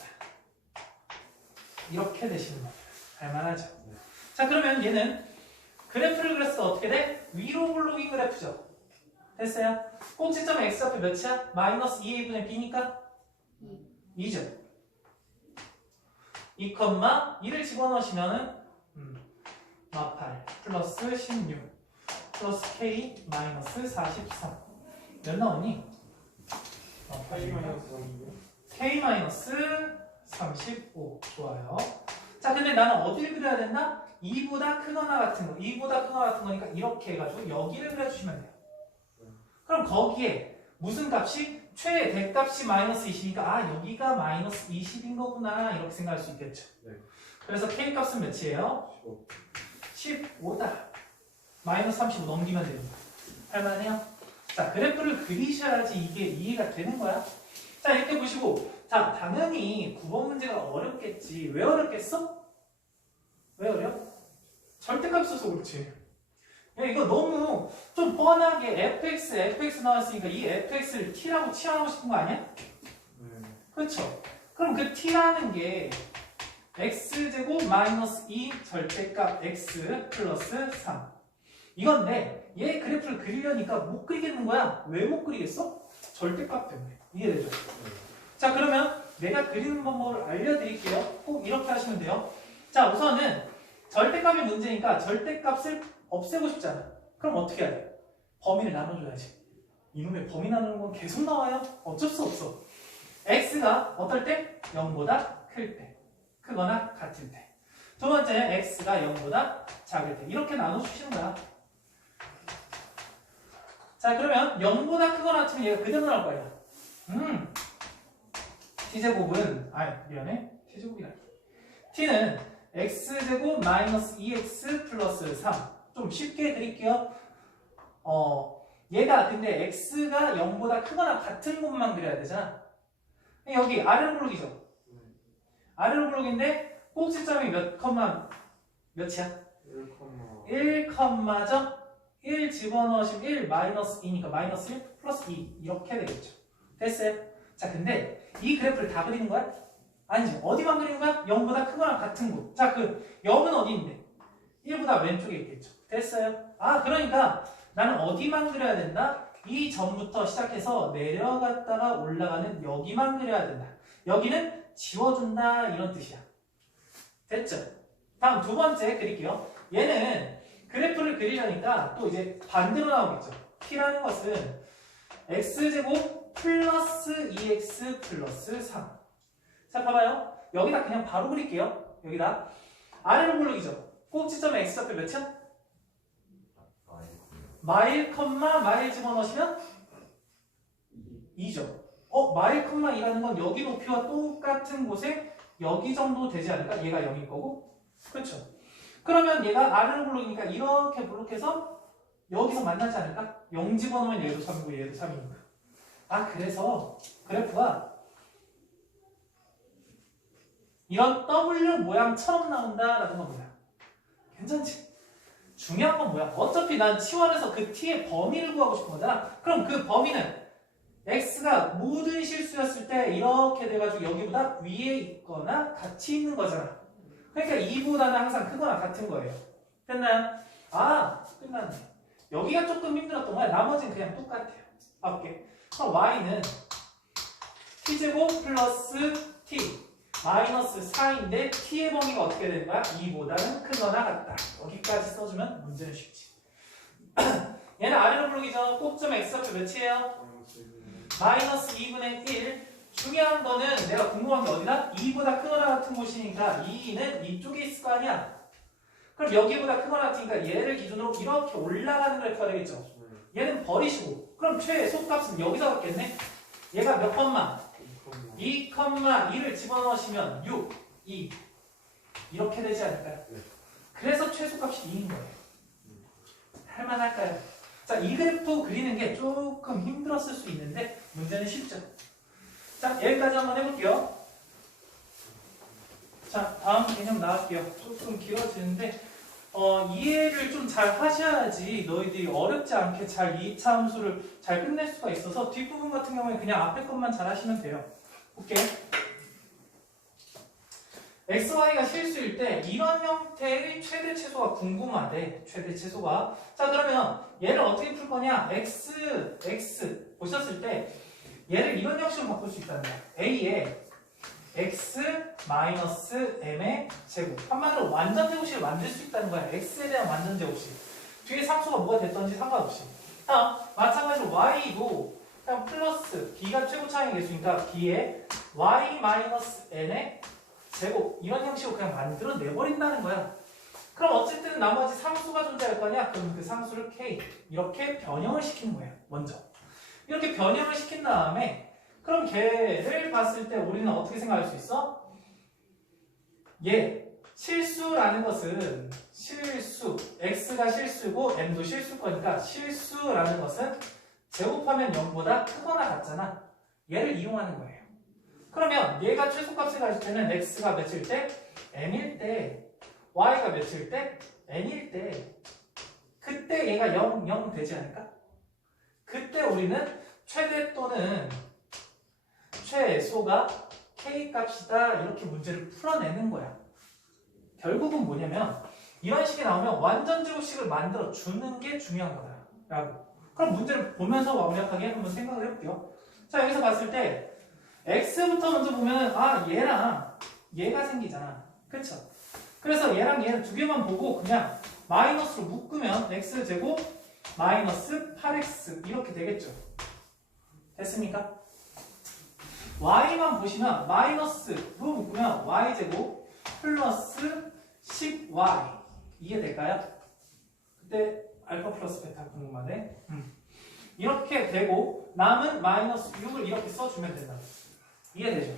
이렇게 되시는 거예요. 알만하죠? 네. 자, 그러면 얘는 그래프를 그렸을 때 어떻게 돼? 위로 블록인 그래프죠. 됐어요? 꼭지점 x 앞에 몇이야? 마이너스 2a분의 b니까 2죠. 2,2를 집어넣으시면은 8 플러스 16 플러스 k 마이너스 43 몇 나오니? k 마이너스 35 좋아요. 자, 근데 나는 어디를 그려야 된다? 2보다 크거나 같은 거 2보다 크거나 같은 거니까 이렇게 해가지고 여기를 그려주시면 돼요. 그럼 거기에 무슨 값이? 최대값이 마이너스 20이니까 여기가 마이너스 20인 거구나 이렇게 생각할 수 있겠죠. 네. 그래서 K값은 몇이에요? 15다. 마이너스 35 넘기면 됩니다. 할만해요? 자, 그래프를 그리셔야지 이게 이해가 되는 거야. 자, 이렇게 보시고 자, 당연히 9번 문제가 어렵겠지. 왜 어렵겠어? 왜 어려? 절대값 써서 그렇지. 야, 이거 너무 좀 뻔하게 fx 나왔으니까 이 fx를 t라고 치환하고 싶은 거 아니야? 그렇죠? 그럼 그 t라는 게 x제곱 마이너스 2 절대값 x 플러스 3 이건데 얘 그래프를 그리려니까 못 그리겠는 거야. 왜 못 그리겠어? 절대값 때문에. 이해되죠? 자, 그러면 내가 그리는 방법을 알려드릴게요. 꼭 이렇게 하시면 돼요. 자, 우선은 절대값이 문제니까 절대값을 없애고 싶잖아. 그럼 어떻게 해야 돼? 범위를 나눠줘야지. 이놈의 범위 나누는 건 계속 나와요. 어쩔 수 없어. x가 어떨 때? 0보다 클 때. 크거나 같을 때. 두 번째는 x가 0보다 작을 때. 이렇게 나눠주시는 거야. 자, 그러면 0보다 크거나 같으면 얘가 그대로 나올 거야. t제곱은 미안해. t제곱이 아니야. t는 x제곱 마이너스 2x 플러스 3 좀 쉽게 해드릴게요. 얘가 근데 x가 0보다 크거나 같은 것만 그려야 되잖아. 여기 R은 블록이죠. R은 블록인데 꼭지점이 몇이야? 1컴마죠? 1 집어넣으시면 1 마이너스 2니까 마이너스 1 플러스 2 이렇게 되겠죠. 됐어요? 자, 근데 이 그래프를 다 그리는 거야? 아니지. 어디만 그리는 거야? 0보다 크거나 같은 곳. 자, 그 0은 어디 있는데? 1보다 왼쪽에 있겠죠. 됐어요? 아, 그러니까 나는 어디만 그려야 된다? 이 점부터 시작해서 내려갔다가 올라가는 여기만 그려야 된다. 여기는 지워준다 이런 뜻이야. 됐죠? 다음 두 번째 그릴게요. 얘는 그래프를 그리려니까 또 이제 반대로 나오겠죠. P라는 것은 x제곱 플러스 2x 플러스 3. 자, 봐봐요. 여기다 그냥 바로 그릴게요. 여기다. 아래로 블록이죠. 꼭지점 x좌표 몇이야? 마일 컴마 마일 집어넣으시면 2죠. 마일 컴마 2라는 건 여기 높이와 똑같은 곳에 여기 정도 되지 않을까? 얘가 0일 거고. 그렇죠. 그러면 얘가 아래로 블록이니까 이렇게 블록해서 여기서 만나지 않을까? 0 집어넣으면 얘도 3이고 얘도 3이니까. 아, 그래서 그래프가 이런 W 모양처럼 나온다라는 겁니다. 괜찮지? 중요한 건 뭐야? 어차피 난 치환해서 그 t의 범위를 구하고 싶은 거잖아. 그럼 그 범위는 x가 모든 실수였을 때 이렇게 돼가지고 여기보다 위에 있거나 같이 있는 거잖아. 그러니까 2보다는 항상 크거나 같은 거예요. 됐나요? 아, 끝났네. 여기가 조금 힘들었던 거야. 나머지는 그냥 똑같아요. 볼게. 그럼 y는 t제곱 플러스 t 마이너스 4인데 t의 범위가 어떻게 되는 거야? 2보다는 크거나 같다. 여기까지 써주면 문제는 쉽지. 얘는 아래로 블록이죠. 꼭점 x좌표 몇이에요? 마이너스 2분의 1. 중요한 거는 내가 궁금한 게 어디다? 2보다 크거나 같은 곳이니까 2는 이쪽에 있을 거 아니야? 그럼 여기보다 크거나 같으니까 얘를 기준으로 이렇게 올라가는 그래프가 되겠죠. 얘는 버리시고 그럼 최소값은 여기서 갖겠네. 얘가 몇 컴마? 2,2를 집어넣으시면 6, 2 이렇게 되지 않을까요? 그래서 최소값이 2인 거예요. 할만할까요? 자, 이 그래프 그리는 게 조금 힘들었을 수 있는데 문제는 쉽죠. 자, 여기까지 한번 해볼게요. 자, 다음 개념 나갈게요. 조금 길어지는데 이해를 좀 잘 하셔야지 너희들이 어렵지 않게 잘 이 함수를 잘 끝낼 수가 있어서 뒷부분 같은 경우에 그냥 앞에 것만 잘 하시면 돼요. 볼게. xy가 실수일 때 이런 형태의 최대 최소가 궁금하대. 최대 최소가. 자, 그러면 얘를 어떻게 풀 거냐? x 보셨을 때 얘를 이런 형식으로 바꿀 수 있다는 거야. a에 x 마이너스 m의 제곱. 한마디로 완전 제곱식을 만들 수 있다는 거야. x에 대한 완전 제곱식. 뒤에 상수가 뭐가 됐던지 상관없이. 마찬가지로 y도 그냥 플러스 b가 최고 차항의 개수니까 b에 y 마이너스 n의 제곱 이런 형식으로 그냥 만들어 내버린다는 거야. 그럼 어쨌든 나머지 상수가 존재할 거 아니야? 그럼 그 상수를 k 이렇게 변형을 시키는 거예요. 먼저 이렇게 변형을 시킨 다음에 그럼 걔를 봤을 때 우리는 어떻게 생각할 수 있어? 얘 실수라는 것은 실수 x가 실수고 m도 실수일 거니까 실수라는 것은 제곱하면 0보다 크거나 같잖아. 얘를 이용하는 거예요. 그러면 얘가 최소값을 가질 때는 x가 몇일 때? m일 때 y가 몇일 때? n일 때 그때 얘가 0 되지 않을까? 그때 우리는 최대 또는 최소가 k값이다 이렇게 문제를 풀어내는 거야. 결국은 뭐냐면 이런 식이 나오면 완전 제곱식을 만들어 주는 게 중요한 거다 라고. 그럼 문제를 보면서 완벽하게 한번 생각을 해볼게요. 자, 여기서 봤을 때 x부터 먼저 보면 얘랑 얘가 생기잖아. 그쵸? 그래서 얘랑 얘는 두 개만 보고 그냥 마이너스로 묶으면 x제곱 마이너스 8x 이렇게 되겠죠. 됐습니까? y만 보시면 마이너스로 묶으면 y제곱 플러스 10y 이해될까요? 그때 알파 플러스 베타 궁금하네. 이렇게 되고 남은 마이너스 6을 이렇게 써주면 된다. 이해되죠?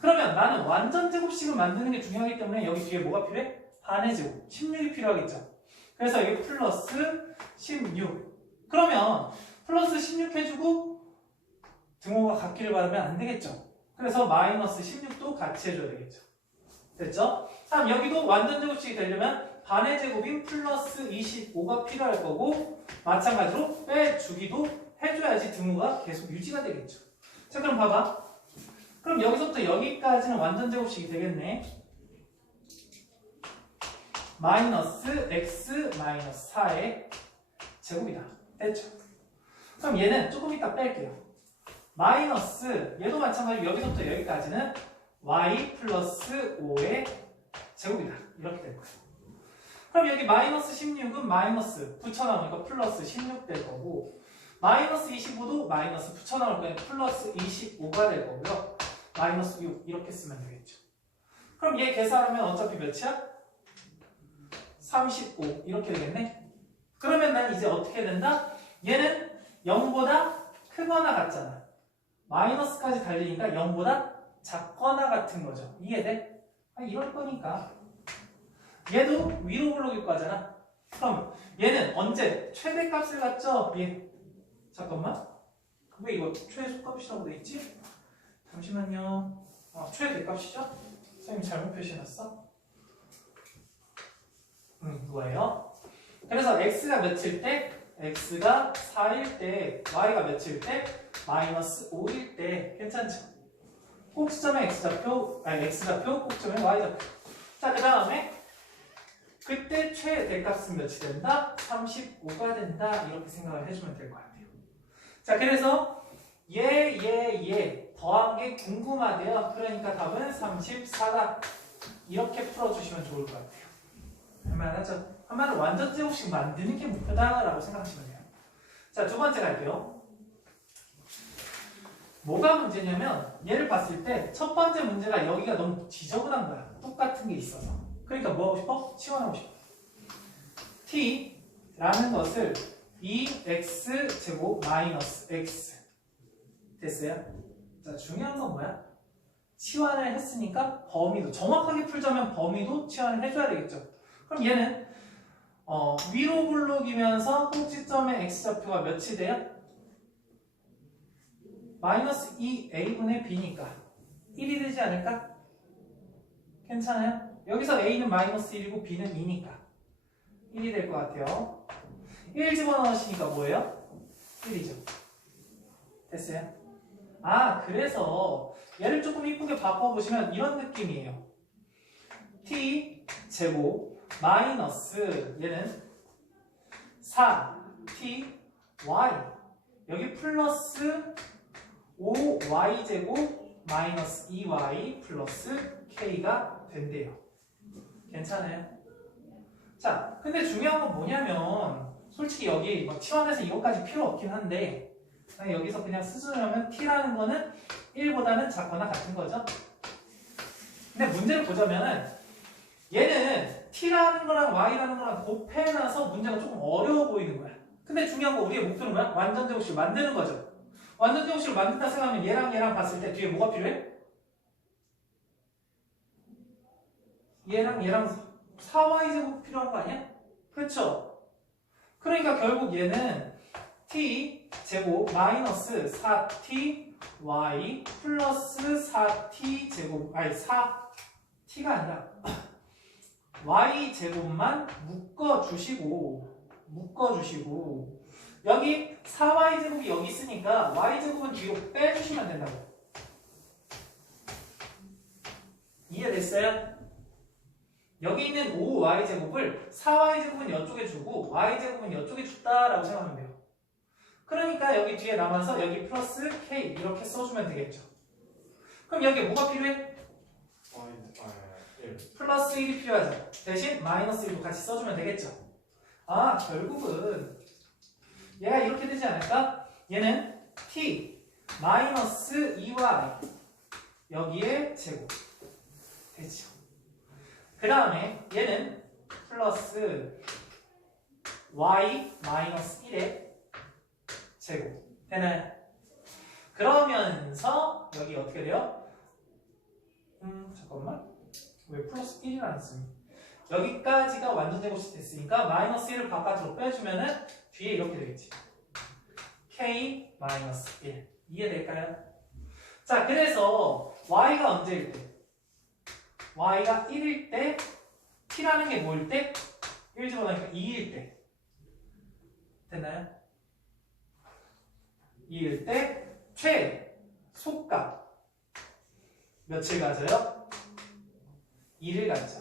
그러면 나는 완전 제곱식을 만드는 게 중요하기 때문에 여기 뒤에 뭐가 필요해? 반의 제곱 16이 필요하겠죠. 그래서 여기 플러스 16. 그러면 플러스 16 해주고 등호가 같기를 바라면 안 되겠죠. 그래서 마이너스 16도 같이 해줘야 되겠죠. 됐죠? 다음 여기도 완전 제곱식이 되려면 반의 제곱인 플러스 25가 필요할 거고 마찬가지로 빼주기도 해줘야지 등호가 계속 유지가 되겠죠. 자, 그럼 봐봐. 그럼 그럼 여기서부터 여기까지는 완전 제곱식이 되겠네. 마이너스 x 마이너스 4의 제곱이다. 됐죠? 그럼 얘는 조금 이따 뺄게요. 마이너스 얘도 마찬가지로 여기서부터 여기까지는 y 플러스 5의 제곱이다. 이렇게 될 거예요. 그럼 여기 마이너스 16은 마이너스 붙여나오니까 플러스 16 될 거고, 마이너스 25도 마이너스 붙여나올 거니까 플러스 25가 될 거고요. 마이너스 6 이렇게 쓰면 되겠죠. 그럼 얘 계산하면 어차피 몇이야? 35 이렇게 되겠네. 그러면 난 이제 어떻게 된다? 얘는 0보다 크거나 같잖아. 마이너스까지 달리니까 0보다 작거나 같은 거죠. 이해돼? 이럴 거니까. 얘도 위로 블록일 거잖아. 그럼 얘는 언제 최대값을 갖죠? 얘. 잠깐만. 왜 이거 최소값이라고 돼 있지? 잠시만요. 최대값이죠? 선생님 잘못 표시해놨어? 이거예요. 그래서 x가 몇일 때? x가 4일 때, y가 몇일 때? 마이너스 5일 때. 괜찮죠? 꼭지점에 x좌표, x좌표, 꼭지점에 y좌표. 자, 그 다음에 그때 최대값은 몇이 된다? 35가 된다. 이렇게 생각을 해주면 될 것 같아요. 자, 그래서 얘 더한 게 궁금하대요. 그러니까 답은 34다. 이렇게 풀어주시면 좋을 것 같아요. 할만하죠? 한마디로 완전 제곱식 만드는 게 목표다라고 생각하시면 돼요. 자, 두 번째 갈게요. 뭐가 문제냐면 얘를 봤을 때 첫 번째 문제가 여기가 너무 지저분한 거야. 똑같은 게 있어서. 그러니까 뭐 하고 싶어? 치환하고 싶어. t라는 것을 2x 제곱 마이너스 x 됐어요? 자, 중요한 건 뭐야? 치환을 했으니까 범위도 정확하게 풀자면 범위도 치환을 해줘야 되겠죠. 그럼 얘는 위로 블록이면서 꼭지점의 x좌표가 몇이 돼요? 마이너스 2a분의 b니까 1이 되지 않을까? 괜찮아요? 여기서 a는 마이너스 1이고 b는 2니까 1이 될 것 같아요. 1 집어넣으시니까 뭐예요? 1이죠. 됐어요? 그래서 얘를 조금 이쁘게 바꿔보시면 이런 느낌이에요. t 제곱 마이너스 얘는 4t y 여기 플러스 5y 제곱 마이너스 2y 플러스 k가 된대요. 괜찮아요? 자, 근데 중요한 건 뭐냐면 솔직히 여기 막 치환해서 이것까지 필요 없긴 한데 여기서 그냥 쓰자면 t라는 거는 1보다는 작거나 같은 거죠. 근데 문제를 보자면은 얘는 t라는 거랑 y라는 거랑 곱해놔서 문제가 조금 어려워 보이는 거야. 근데 중요한 거 우리의 목표는 뭐야? 완전 제곱식을 만드는 거죠. 완전 제곱식을 만든다 생각하면 얘랑 봤을 때 뒤에 뭐가 필요해? 얘랑 4y제곱 필요한 거 아니야? 그렇죠? 그러니까 결국 얘는 t제곱 마이너스 4ty 플러스 4t제곱 4t가 아니라 y제곱만 묶어주시고 여기 4y제곱이 여기 있으니까 y제곱은 뒤로 빼주시면 된다고. 이해됐어요? 여기 있는 5y제곱을 4y제곱은 이쪽에 주고 y제곱은 이쪽에 줬다라고 생각하면 돼요. 그러니까 여기 뒤에 남아서 여기 플러스 k 이렇게 써주면 되겠죠. 그럼 여기에 뭐가 필요해? 플러스 1이 필요하죠. 대신 마이너스 1도 같이 써주면 되겠죠. 결국은 얘가 이렇게 되지 않을까? 얘는 t 마이너스 2y 여기에 제곱 되죠. 그 다음에 얘는 플러스 y 마이너스 1의 제곱 되나요? 그러면서 여기 어떻게 돼요? 잠깐만 왜 플러스 1을 안 쓰니? 여기까지가 완전 제곱식 됐으니까 마이너스 1을 바깥으로 빼주면은 뒤에 이렇게 되겠지. k 마이너스 1 이해될까요? 자, 그래서 y가 언제일 때? y가 1일 때 t라는 게 뭐일 때? 1 집어넣으니까 2일 때 됐나요? 2일 때 최소값 몇을 가져요? 2를 가져.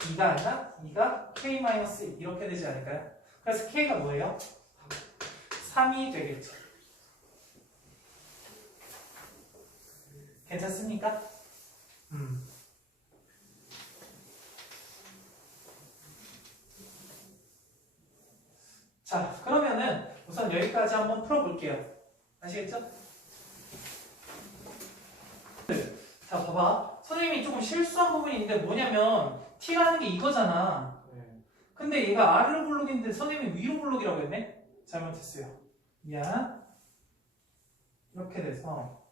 2가 아니라 2가 k-1 이렇게 되지 않을까요? 그래서 k가 뭐예요? 3이 되겠죠. 괜찮습니까? 자, 그러면은 우선 여기까지 한번 풀어볼게요. 아시겠죠? 자, 봐봐. 선생님이 조금 실수한 부분이 있는데 뭐냐면 t라는 게 이거잖아. 네. 근데 얘가 아래로 블록인데 선생님이 위로 블록이라고 했네? 잘못했어요. 미안. 이렇게 돼서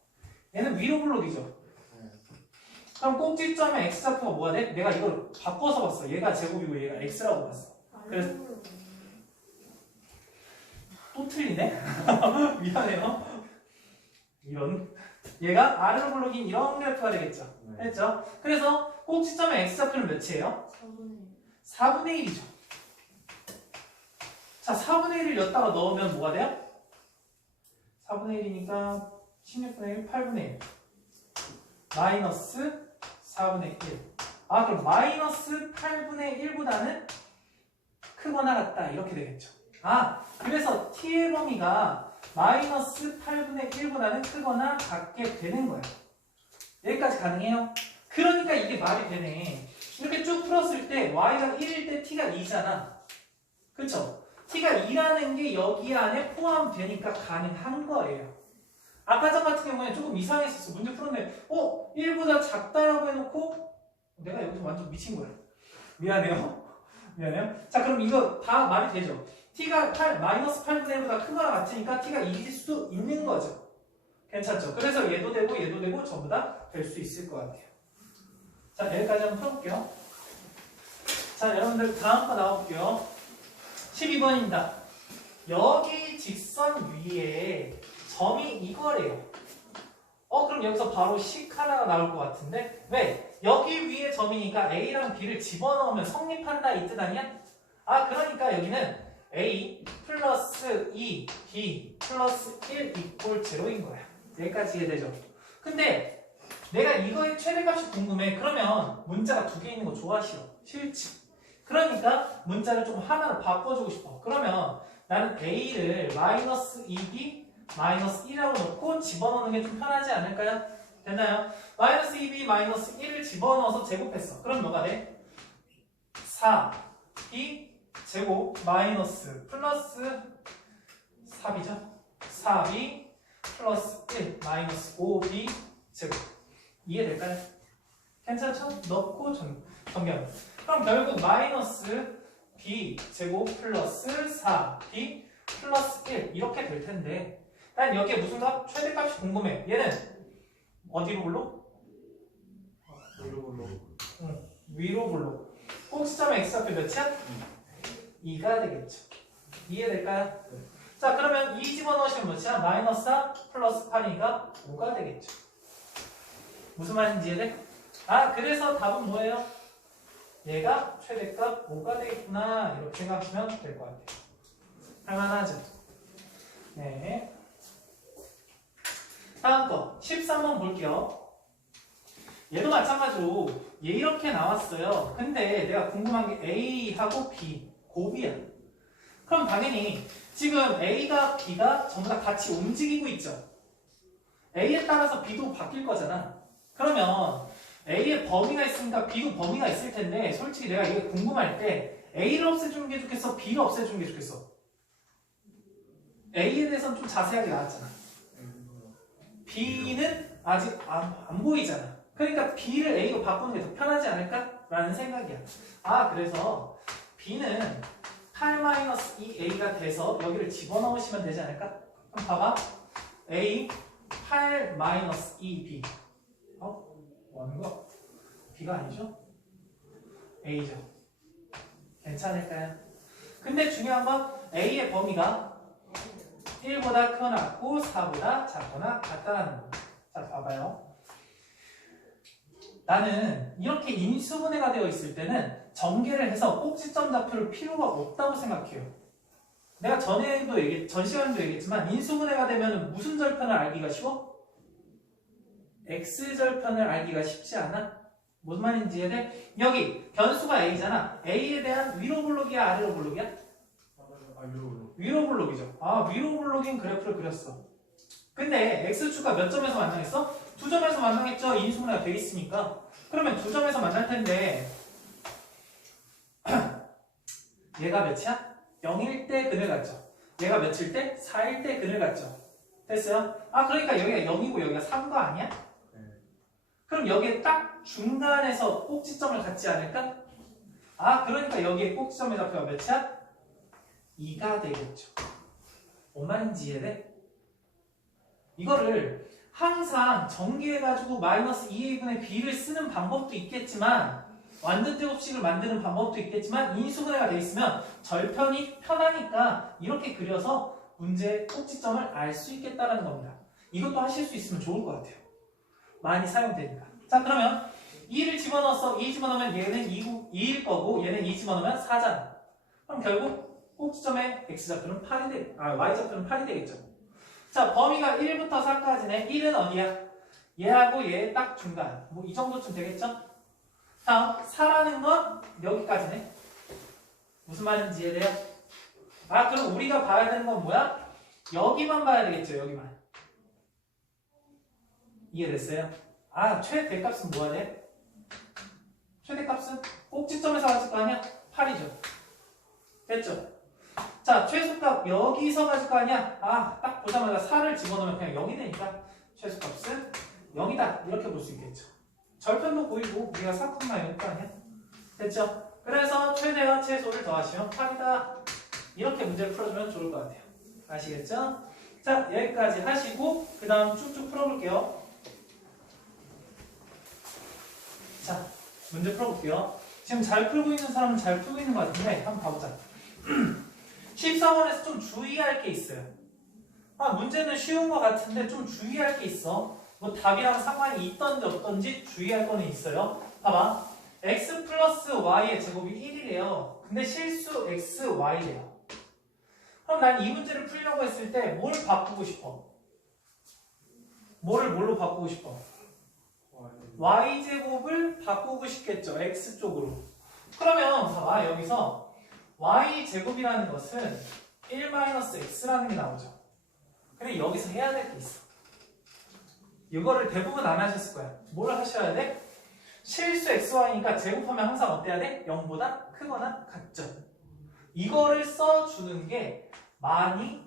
얘는 위로 블록이죠. 네. 그럼 꼭지점에 x좌표가 뭐가 돼? 내가 이걸 바꿔서 봤어. 얘가 제곱이고 얘가 x라고 봤어. 그래서 또 틀리네? 미안해요. 이런. 얘가 아래로 블록인 이런 그래프가 되겠죠. 네. 했죠? 그래서 꼭지점의 x좌표는 몇이에요? 4분의 1이죠. 자, 4분의 1을 여기다가 넣으면 뭐가 돼요? 4분의 1이니까 16분의 1, 8분의 1. 마이너스 4분의 1. 아, 그럼 마이너스 8분의 1보다는 크거나 같다. 이렇게 되겠죠. 아, 그래서 t의 범위가 마이너스 8분의 1보다는 크거나 같게 되는 거예요. 여기까지 가능해요? 그러니까 이게 말이 되네. 이렇게 쭉 풀었을 때 y가 1일 때 t가 2잖아. 그쵸? t가 2라는 게 여기 안에 포함되니까 가능한 거예요. 아까 전 같은 경우에 조금 이상했었어. 문제 풀었는데 1보다 작다라고 해놓고 내가 여기서 완전 미친 거야. 미안해요. 미안해요. 자, 그럼 이거 다 말이 되죠? t가 마이너스 8분의 1보다 크거나 같으니까 t가 2일 수도 있는 거죠. 괜찮죠? 그래서 얘도 되고 전부 다 될 수 있을 것 같아요. 자, 여기까지 한번 풀어볼게요. 자, 여러분들 다음 거 나올게요. 12번입니다. 여기 직선 위에 점이 이거래요. 그럼 여기서 바로 식 하나가 나올 것 같은데 왜? 여기 위에 점이니까 A랑 B를 집어넣으면 성립한다 이 뜻 아니야? 아, 그러니까 여기는 A 플러스 2, B 플러스 1 이꼴 0인 거야. 여기까지 이해되죠? 근데 내가 이거의 최대값이 궁금해. 그러면 문자가 두 개 있는 거 좋아 싫어? 싫지. 그러니까 문자를 좀 하나로 바꿔주고 싶어. 그러면 나는 A를 마이너스 2B 마이너스 1이라고 놓고 집어넣는 게 좀 편하지 않을까요? 됐나요? 마이너스 2B 마이너스 1을 집어넣어서 제곱했어. 그럼 뭐가 돼? 4B 제곱 마이너스 플러스 4B죠? 4B 플러스 1 마이너스 5B 제곱. 이해될까요? 괜찮죠? 넣고 정경. 그럼 결국 마이너스 B 제곱 플러스 4B 플러스 1 이렇게 될 텐데 난 여기에 무슨 값? 최대값이 궁금해. 얘는 어디로 블록? 위로 블록. 위로 블록. 꼭지점 x좌표 몇이야? 2가 되겠죠. 이해될까요? 네. 자, 그러면 2 집어넣으시면 몇이야? 마이너스 4 플러스 8이니까 5가 되겠죠. 무슨 말인지 이해돼? 아, 그래서 답은 뭐예요? 얘가 최대값 5가 되겠구나 이렇게 생각하시면 될 것 같아요. 할만하죠? 네. 다음 거 13번 볼게요. 얘도 마찬가지로 얘 이렇게 나왔어요. 근데 내가 궁금한 게 A하고 B 곱이야. 그럼 당연히 지금 A가 B가 전부 다 같이 움직이고 있죠. A에 따라서 B도 바뀔 거잖아. 그러면 A에 범위가 있으니까 B도 범위가 있을 텐데 솔직히 내가 이게 궁금할 때 A를 없애주는 게 좋겠어? B를 없애주는 게 좋겠어? A에 대해서는 좀 자세하게 나왔잖아. B는 아직 안 보이잖아. 그러니까 B를 A로 바꾸는 게 더 편하지 않을까? 라는 생각이야. 아, 그래서 B는 8-2A가 돼서 여기를 집어넣으시면 되지 않을까? 그럼 봐봐. A 8-2B 뭐 하는 거? B가 아니죠? A죠. 괜찮을까요? 근데 중요한 건 A의 범위가 1보다 크거나 같고 4보다 작거나 같다는 거. 자, 봐봐요. 나는 이렇게 인수분해가 되어 있을 때는 전개를 해서 꼭지점 좌표를 필요가 없다고 생각해요. 내가 전 시간에도 얘기했지만 인수분해가 되면 무슨 절편을 알기가 쉬워? x절편을 알기가 쉽지 않아? 무슨 말인지 이해돼? 여기 변수가 a잖아. a에 대한 위로 블록이야 아래로 블록이야? 위로 블록이죠. 아, 위로 블록인 그래프를 그렸어. 근데 x축가 몇 점에서 만나겠어? 두 점에서 만나겠죠. 인수분해가 돼 있으니까. 그러면 두 점에서 만날 텐데 얘가 몇이야? 0일 때 그늘 같죠. 얘가 몇일 때? 4일 때 그늘 같죠. 됐어요? 아, 그러니까 여기가 0이고 여기가 3거 아니야? 그럼 여기에 딱 중간에서 꼭지점을 갖지 않을까? 아, 그러니까 여기에 꼭지점의 좌표가 몇이야? 2가 되겠죠. 뭔 말인지 이해돼? 이거를 항상 전개해가지고 마이너스 2a분의 b를 쓰는 방법도 있겠지만 완전제곱식을 만드는 방법도 있겠지만 인수분해가 돼 있으면 절편이 편하니까 이렇게 그려서 문제의 꼭지점을 알 수 있겠다라는 겁니다. 이것도 하실 수 있으면 좋을 것 같아요. 많이 사용되니까. 자, 그러면 2를 집어넣어서 2 집어넣으면 얘는 2일 거고 얘는 2 집어넣으면 4잖아. 그럼 결국 꼭지점의 x좌표는 8이 y좌표는 8이 되겠죠. 자, 범위가 1부터 4까지네. 1은 어디야? 얘하고 얘 딱 중간. 뭐 이 정도쯤 되겠죠? 다음 4라는 건 여기까지네. 무슨 말인지 이해돼요? 아, 그럼 우리가 봐야 되는 건 뭐야? 여기만 봐야 되겠죠. 여기만. 이해됐어요? 아, 최대값은 뭐야 돼? 최대값은 꼭지점에서 가질 거 아니야? 8이죠. 됐죠? 자, 최소값 여기서 가질 거 아니야? 아, 딱 보자마자 4를 집어넣으면 그냥 0이 되니까 최소값은 0이다. 이렇게 볼 수 있겠죠. 절편도 보이고 우리가 4,0일 거 아니야? 됐죠? 그래서 최대와 최소를 더하시면 8이다. 이렇게 문제를 풀어주면 좋을 것 같아요. 아시겠죠? 자, 여기까지 하시고 그 다음 쭉쭉 풀어볼게요. 자, 문제 풀어볼게요. 지금 잘 풀고 있는 사람은 잘 풀고 있는 것 같은데 한번 봐보자. 14번에서 좀 주의할 게 있어요. 아, 문제는 쉬운 것 같은데 좀 주의할 게 있어. 뭐 답이랑 상관이 있던지 없던지 주의할 거는 있어요. 봐봐. x 플러스 y의 제곱이 1이래요. 근데 실수 x, y래요. 그럼 난 이 문제를 풀려고 했을 때 뭘 바꾸고 싶어? 뭐를 뭘로 바꾸고 싶어? y제곱을 바꾸고 싶겠죠. x쪽으로. 그러면 봐봐. 여기서 y제곱이라는 것은 1-x라는 게 나오죠. 근데 여기서 해야 될 게 있어. 이거를 대부분 안 하셨을 거야. 뭘 하셔야 돼? 실수 xy니까 제곱하면 항상 어때야 돼? 0보다 크거나 같죠. 이거를 써주는 게 많이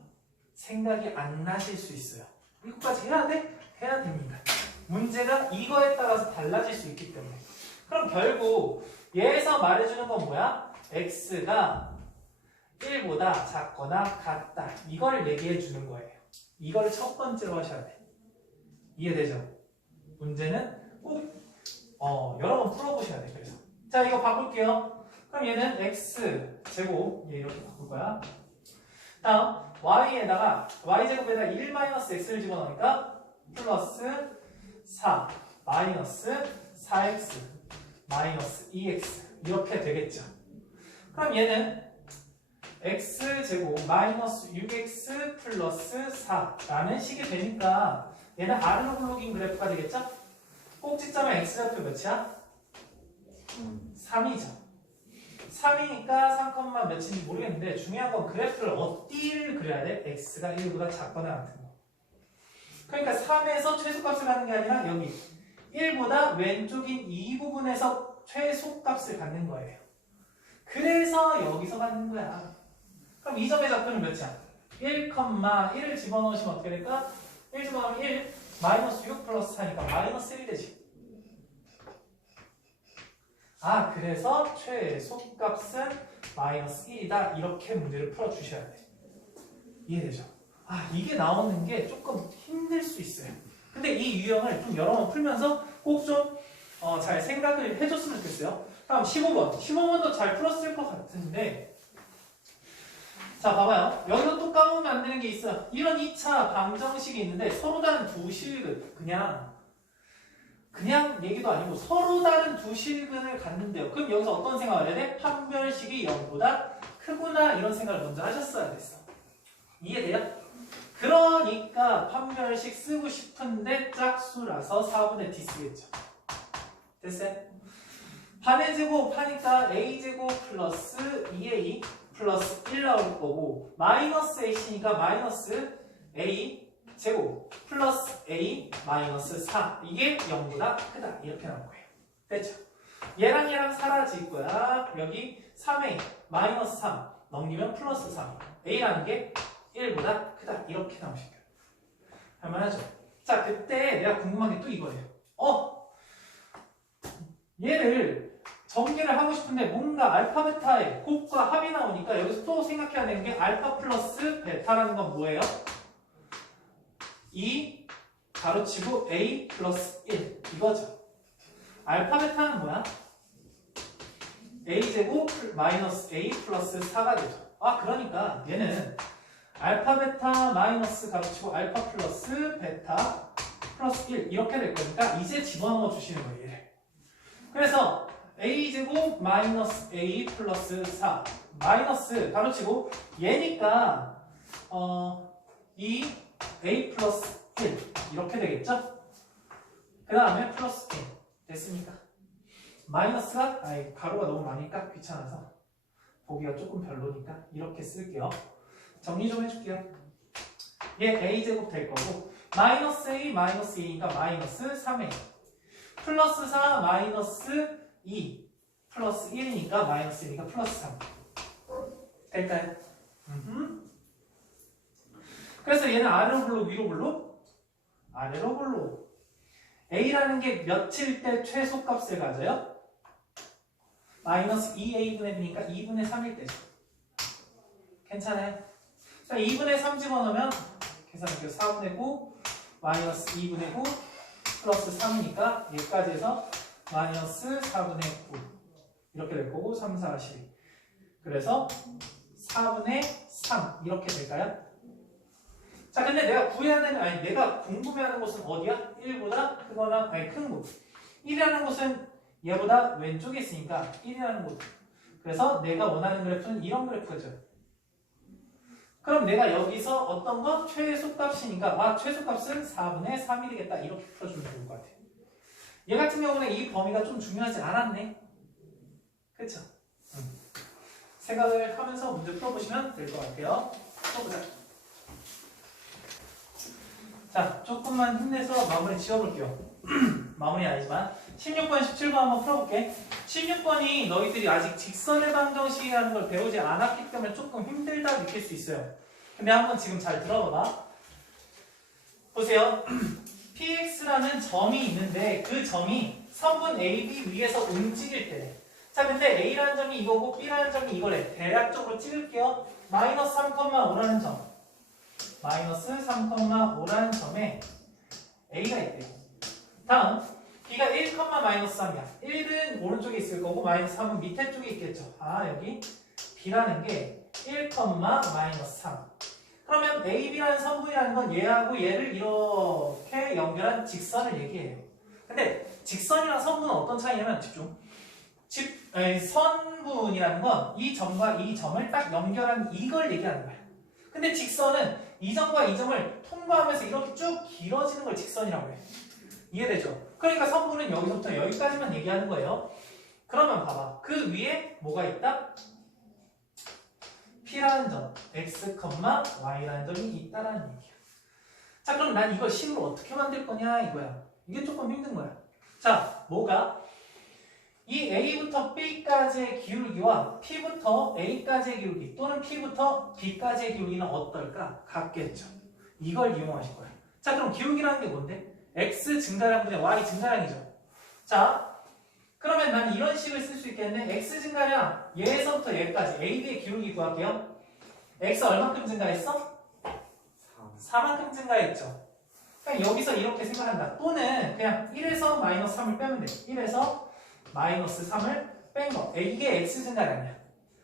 생각이 안 나실 수 있어요. 이거까지 해야 돼? 해야 됩니다. 문제가 이거에 따라서 달라질 수 있기 때문에. 그럼 결국 얘에서 말해주는 건 뭐야? x가 1보다 작거나 같다. 이걸 얘기해 주는 거예요. 이걸 첫 번째로 하셔야 돼. 이해되죠? 문제는 꼭 여러 번 풀어보셔야 돼. 그래서 자, 이거 바꿀게요. 그럼 얘는 x 제곱 얘 이렇게 바꿀 거야. 다음 y에다가 y제곱에다 1-x를 집어넣으니까 플러스 4 마이너스 4x 마이너스 2x 이렇게 되겠죠. 그럼 얘는 x제곱 마이너스 6x 플러스 4라는 식이 되니까 얘는 아래로 블록인 그래프가 되겠죠? 꼭지점의 x좌표 몇이야? 3이죠. 3이니까 3, 몇인지 모르겠는데 중요한 건 그래프를 어디를 그려야 돼? x가 1보다 작거나 같은 거. 그러니까 3에서 최소값을 갖는 게 아니라 여기 1보다 왼쪽인 이 부분에서 최소값을 갖는 거예요. 그래서 여기서 갖는 거야. 그럼 이 점의 좌표는 몇이야? 1,1을 집어넣으시면 어떻게 될까? 1 집어넣으면 1, 마이너스 6 플러스 4니까 마이너스 1이 되지. 아, 그래서 최소값은 마이너스 1이다. 이렇게 문제를 풀어주셔야 돼. 이해되죠? 아, 이게 나오는 게 조금 힘들 수 있어요. 근데 이 유형을 좀 여러 번 풀면서 꼭 좀 잘 생각을 해줬으면 좋겠어요. 다음 15번. 15번도 잘 풀었을 것 같은데 자, 봐봐요. 여기서 또 까먹으면 안 되는 게 있어요. 이런 2차 방정식이 있는데 서로 다른 두 실근 그냥 얘기도 아니고 서로 다른 두 실근을 갖는데요. 그럼 여기서 어떤 생각을 해야 돼? 판별식이 0보다 크구나 이런 생각을 먼저 하셨어야 됐어. 이해돼요? 그러니까 판별식 쓰고 싶은데 짝수라서 4분의 d 쓰겠죠. 됐어요? 판의 제곱 하니까 a제곱 플러스 2a 플러스 1 나올 거고 마이너스 ac니까 마이너스 a 제곱 플러스 a 마이너스 4 이게 0보다 크다 이렇게 나올 거예요. 됐죠? 얘랑 얘랑 사라질 거야. 여기 3a 마이너스 3 넘기면 플러스 3 a라는 게 1보다 크다 이렇게 나오실 거예요. 할만하죠? 자 그때 내가 궁금한 게 또 이거예요. 얘를 전개를 하고 싶은데 뭔가 알파 베타의 곱과 합이 나오니까 여기서 또 생각해야 되는 게 알파 플러스 베타라는 건 뭐예요? 2 가로치고 a 플러스 1 이거죠. 알파 베타는 뭐야? a제곱 마이너스 a 플러스 4가 되죠. 그러니까 얘는 알파 베타 마이너스 가로치고 알파 플러스 베타 플러스 1 이렇게 될 거니까 이제 집어넣어 주시는 거예요. 얘를. 그래서 a제곱 마이너스 a 플러스 4 마이너스 가로치고 얘니까 2a 플러스 1 이렇게 되겠죠? 그 다음에 플러스 1 됐습니까? 마이너스가 가로가 너무 많으니까 귀찮아서 보기가 조금 별로니까 이렇게 쓸게요. 정리 좀 해줄게요. 얘 a제곱 될 거고 마이너스 a 마이너스 2니까 마이너스 3a 플러스 4 마이너스 2 플러스 1이니까 마이너스 1이니까 플러스 3 될까요? 그래서 얘는 아래로 불러 위로 불러? 아래로 불러. a라는 게 몇일 때 최소값을 가져요? 마이너스 2a분의 b니까 2분의 3일 때죠. 괜찮아요? 자 2분의 3 집어넣으면 계산할게요. 4분의 9 마이너스 2분의 9 플러스 3이니까 얘까지 해서 마이너스 4분의 9 이렇게 될 거고 3, 4, 12 그래서 4분의 3 이렇게 될까요? 자 근데 내가 구해야 되는 내가 궁금해하는 곳은 어디야? 1보다 크거나 큰 곳 1이라는 곳은 얘보다 왼쪽에 있으니까 1이라는 곳 그래서 내가 원하는 그래프는 이런 그래프죠. 그럼 내가 여기서 어떤 거? 최소값이니까 최소값은 4분의 3이 되겠다 이렇게 풀어주면 좋을 것 같아요. 얘 같은 경우는 이 범위가 좀 중요하지 않았네. 그쵸? 생각을 하면서 문제 풀어보시면 될 것 같아요. 풀어보자. 자, 조금만 힘내서 마무리 지어볼게요. 마무리 아니지만 16번, 17번 한번 풀어볼게. 16번이 너희들이 아직 직선의 방정식이라는 걸 배우지 않았기 때문에 조금 힘들다 느낄 수 있어요. 근데 한번 지금 잘 들어봐봐. 보세요. px라는 점이 있는데 그 점이 선분 AB 위에서 움직일 때 자 근데 A라는 점이 이거고 B라는 점이 이거래. 대략적으로 찍을게요. 마이너스 3,5라는 점 마이너스 3,5라는 점에 A가 있대요. 다음 B가 1, 마이너스 3이야. 1은 오른쪽에 있을 거고 마이너스 3은 밑에 쪽에 있겠죠. 여기 B라는 게 1, 마이너스 3 그러면 AB라는 선분이라는 건 얘하고 얘를 이렇게 연결한 직선을 얘기해요. 근데 직선이랑 선분은 어떤 차이냐면 집중 선분이라는 건 이 점과 이 점을 딱 연결한 이걸 얘기하는 거야. 근데 직선은 이 점과 이 점을 통과하면서 이렇게 쭉 길어지는 걸 직선이라고 해. 이해되죠? 그러니까 선분은 여기서부터 여기까지만 얘기하는 거예요. 그러면 봐봐. 그 위에 뭐가 있다? P라는 점, X, Y라는 점이 있다라는 얘기야. 자, 그럼 난 이걸 식으로 어떻게 만들 거냐 이거야. 이게 조금 힘든 거야. 자, 뭐가? 이 A부터 B까지의 기울기와 P부터 A까지의 기울기 또는 P부터 B까지의 기울기는 어떨까? 같겠죠. 이걸 이용하실 거야. 자, 그럼 기울기라는 게 뭔데? X 증가량분의 Y 증가량이죠. 자, 그러면 난 이런 식을 쓸 수 있겠네. X 증가량 얘에서부터 얘까지 AB의 기울기 구할게요. X 얼마큼 증가했어? 4만큼 증가했죠. 그냥 여기서 이렇게 생각한다. 또는 그냥 1에서 마이너스 3을 빼면 돼. 1에서 마이너스 3을 뺀 거. 이게 X 증가량이야.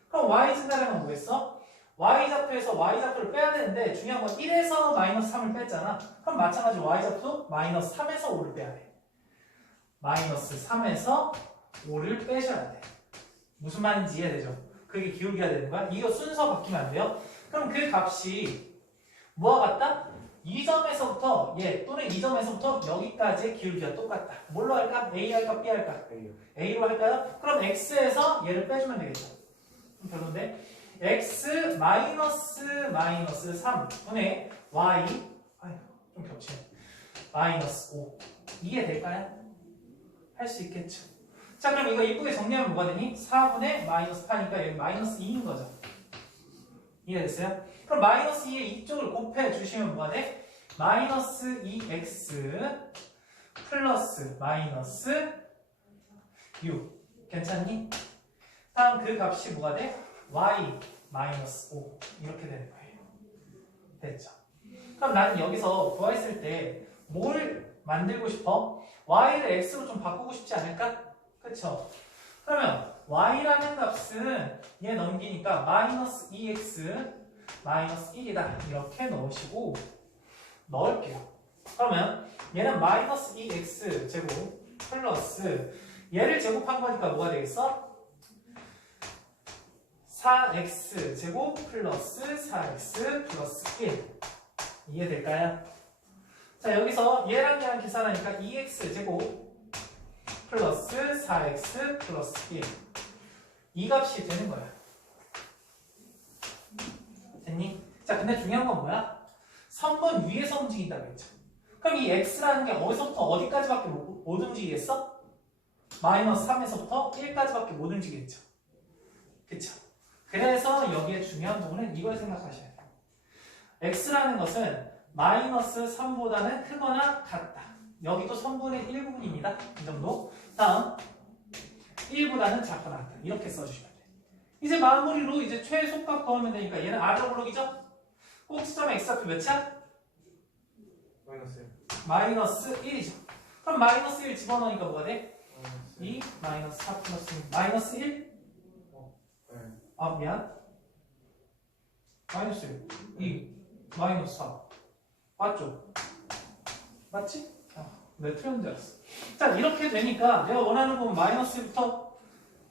그럼 Y 증가량은 뭐겠어? Y좌표에서 Y좌표를 빼야 되는데 중요한 건 1에서 마이너스 3을 뺐잖아. 그럼 마찬가지로 Y좌표 마이너스 3에서 5를 빼야 돼. 마이너스 3에서 5를 빼셔야 돼. 무슨 말인지 이해되죠? 그게 기울기가 되는 거야. 이거 순서 바뀌면 안 돼요. 그럼 그 값이 뭐와 같다? 이 점에서부터 얘 또는 이 점에서부터 여기까지의 기울기가 똑같다. 뭘로 할까? A 할까? B 할까? A요. A로 할까요? 그럼 X에서 얘를 빼주면 되겠죠. 좀 별론데 X 마이너스 3분의 Y 아유 좀 겹치네. 마이너스 5 이해될까요? 할 수 있겠죠. 자 그럼 이거 이쁘게 정리하면 뭐가 되니? 4분의 마이너스 8이니까 여기 마이너스 2인 거죠. 이해됐어요? 그럼 마이너스 2의 이쪽을 곱해 주시면 뭐가 돼? 마이너스 2x 플러스 마이너스 6 괜찮니? 다음 그 값이 뭐가 돼? y 마이너스 5 이렇게 되는 거예요. 됐죠? 그럼 나는 여기서 구했을 때 뭘 만들고 싶어? y를 x로 좀 바꾸고 싶지 않을까? 그쵸? 그러면 y라는 값은 얘 넘기니까 마이너스 2x 마이너스 1이다 이렇게 넣으시고 넣을게요. 그러면 얘는 마이너스 2x 제곱 플러스 얘를 제곱한 거니까 뭐가 되겠어? 4x 제곱 플러스 4x 플러스 1 이해될까요? 자 여기서 얘랑 계산하니까 2x 제곱 플러스 4x 플러스 1 이 값이 되는 거야. 됐니? 자 근데 중요한 건 뭐야? 선분 위에서 움직인다고 했죠. 그럼 이 x라는 게 어디서부터 어디까지밖에 못 움직이겠어? 마이너스 3에서부터 1까지밖에 못 움직이겠죠. 그쵸? 그래서 여기에 중요한 부분은 이걸 생각하셔야 돼요. x라는 것은 마이너스 3보다는 크거나 같다. 여기도 선분의 일부분입니다. 이 정도. 다음 1보다는 작거나 같다. 이렇게 써주시면 돼요. 이제 마무리로 이제 최소값 구하면 되니까 얘는 R로 블록이죠? 꼭지점 x좌표 몇이야? 마이너스 1. 마이너스 1이죠. 그럼 마이너스 1 집어넣으니까 뭐가 돼? 마이너스 1. 2 마이너스 4 플러스 1 마이너스 1? 네. 아 미안 마이너스 1 2 마이너스 4 맞죠? 맞지? 내가 틀렸는 줄 알았어. 자 이렇게 되니까 내가 원하는 건 마이너스 1부터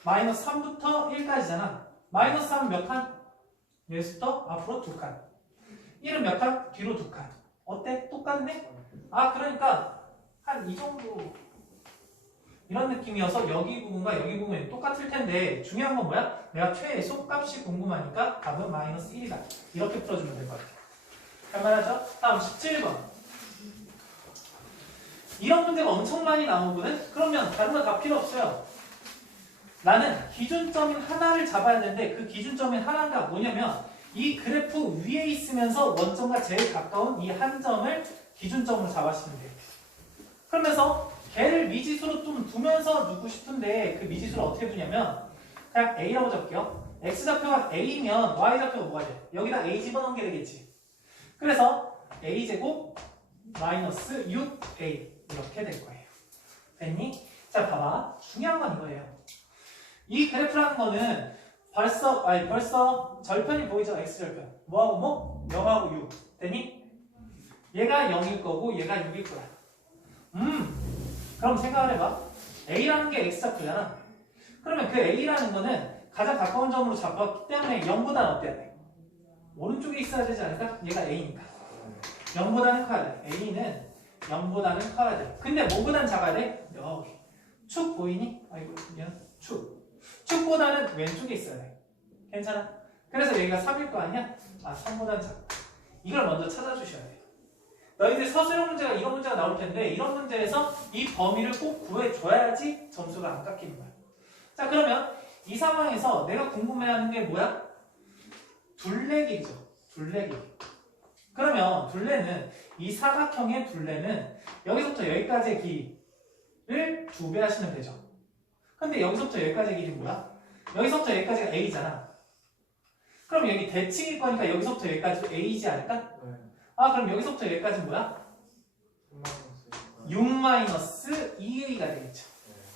마이너스 3부터 1까지잖아. 마이너스 3은 몇 칸? 여기서부터 앞으로 2칸 1은 몇 칸? 뒤로 2칸 어때? 똑같네? 아 그러니까 한 이 정도 이런 느낌이어서 여기 부분과 여기 부분이 똑같을 텐데 중요한 건 뭐야? 내가 최소 값이 궁금하니까 답은 마이너스 1이다 이렇게 풀어주면 될 것 같아. 할만하죠? 다음 17번 이런 문제가 엄청 많이 나오거든? 그러면 다른 거 다 필요 없어요. 나는 기준점인 하나를 잡아야 되는데 그 기준점인 하나가 뭐냐면 이 그래프 위에 있으면서 원점과 제일 가까운 이 한 점을 기준점으로 잡아주시면 돼요. 그러면서 걔를 미지수로 좀 두면서 두고 싶은데 그 미지수를 어떻게 두냐면 그냥 A라고 잡을게요. X좌표가 A면 Y좌표가 뭐가 돼? 여기다 A 집어넣은 게 되겠지. 그래서 A제곱 마이너스 6A 이렇게 될 거예요. 됐니? 자 봐봐. 중요한 건 이거예요. 이 그래프라는 거는 벌써 절편이 보이죠? X절편. 뭐하고 뭐? 0하고 6. 됐니? 얘가 0일 거고 얘가 6일 거야. 그럼 생각을 해봐. A라는 게 X좌표잖아. 그러면 그 A라는 거는 가장 가까운 점으로 잡았기 때문에 0보다는 어때야 돼? 오른쪽에 있어야 되지 않을까? 얘가 A니까. 0보다는 커야 돼. A는 0보다는 커야 돼. 근데 뭐보다는 작아야 돼? 여기. 축 보이니? 아이고, 미안. 축보다는 왼쪽에 있어야 돼. 괜찮아? 그래서 여기가 3일 거 아니야? 아, 3보다는 작다. 이걸 먼저 찾아주셔야 돼요. 너희들 서술형 문제가 이런 문제가 나올 텐데 이런 문제에서 이 범위를 꼭 구해줘야지 점수가 안 깎이는 거야. 자, 그러면 이 상황에서 내가 궁금해하는 게 뭐야? 둘레길이죠. 둘레길. 그러면 둘레는 이 사각형의 둘레는 여기서부터 여기까지의 길이를 2배 하시면 되죠. 근데 여기서부터 여기까지의 길이 뭐야? 여기서부터 여기까지가 A잖아. 그럼 여기 대칭일 거니까 여기서부터 여기까지 A이지 않을까? 네. 아 그럼 여기서부터 여기까지 뭐야? 6-2A가 되겠죠.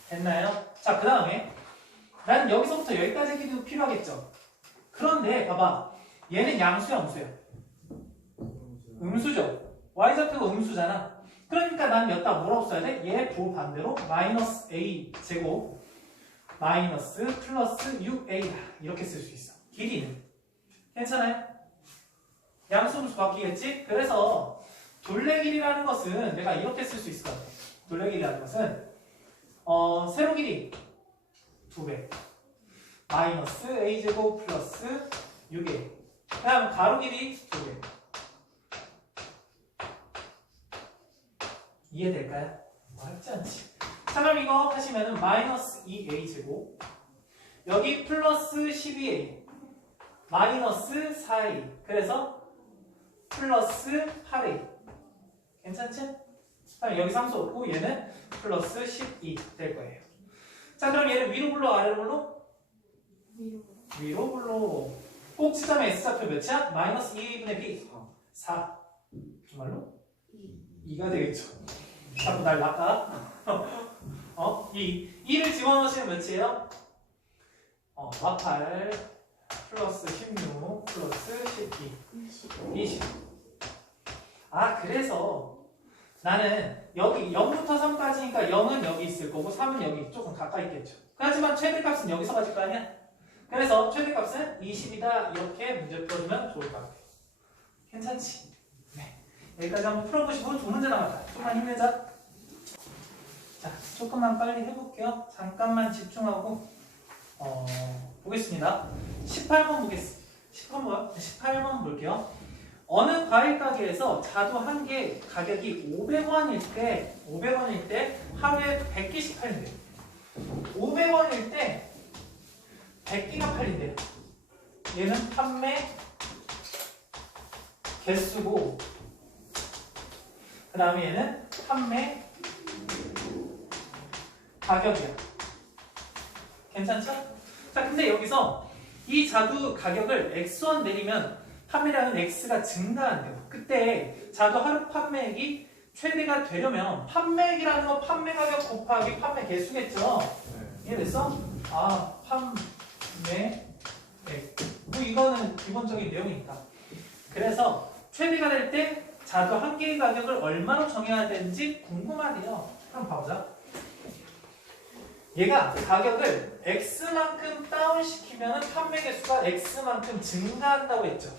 됐나요? 자 그 다음에 난 여기서부터 여기까지의 길이도 필요하겠죠. 그런데 봐봐. 얘는 양수야 음수야? 음수죠. y좌표가 음수잖아. 그러니까 난 여기다 뭐라고 써야 돼? 얘 반대로 마이너스 a 제곱 마이너스 플러스 6a다 이렇게 쓸 수 있어. 길이는 괜찮아요? 양수분수 바뀌겠지? 그래서 둘레 길이라는 것은 내가 이렇게 쓸 수 있을 것 같아. 둘레 길이라는 것은 세로 길이 2배 마이너스 a제곱 플러스 6a 그 다음 가로 길이 2배 이해될까요? 어렵지 않지. 자 그럼 이거 하시면은 마이너스 2a제곱 여기 플러스 12a 마이너스 4a 그래서 플러스 8a 괜찮지? 그럼 여기 상수 없고 얘는 플러스 12 될 거예요. 자 그럼 얘를 위로 불러 아래로 불러? 위로. 위로 불러. 꼭 지점의 S좌표 몇이야? 마이너스 2a분의 b 4 정말로? 2. 2가 되겠죠. 자꾸 날 낚아. 2를 집어넣으시면 몇이에요? 마팔 플러스 16 플러스 12 20. 아 그래서 나는 여기 0부터 3까지니까 0은 여기 있을 거고 3은 여기 조금 가까이 있겠죠. 하지만 최대값은 여기서 가질 거 아니야? 그래서 최대값은 20이다 이렇게 문제 풀어주면 좋을 것 같아요. 괜찮지? 네. 여기까지 한번 풀어보시고 두 문제 남았다. 조금만 힘내자. 자, 조금만 빨리 해볼게요. 잠깐만 집중하고 보겠습니다. 18번 보겠습니다. 18번 볼게요. 어느 과일 가게에서 자두 한 개 가격이 500원일 때 하루에 100개씩 팔린대요. 500원일 때 100개가 팔린대요. 얘는 판매 개수고 그 다음에 얘는 판매 가격이야. 괜찮죠? 자, 근데 여기서 이 자두 가격을 X1 내리면 판매량은 X가 증가한대요. 그때 자두 하루 판매액이 최대가 되려면 판매액이라는 건 판매 가격 곱하기 판매 개수겠죠? 이해됐어? 아, 판매액. 뭐 이거는 기본적인 내용이니까. 그래서 최대가 될 때 자두 한 개의 가격을 얼마로 정해야 되는지 궁금하대요. 한번 봐보자. 얘가 가격을 X만큼 다운시키면 판매 개수가 X만큼 증가한다고 했죠.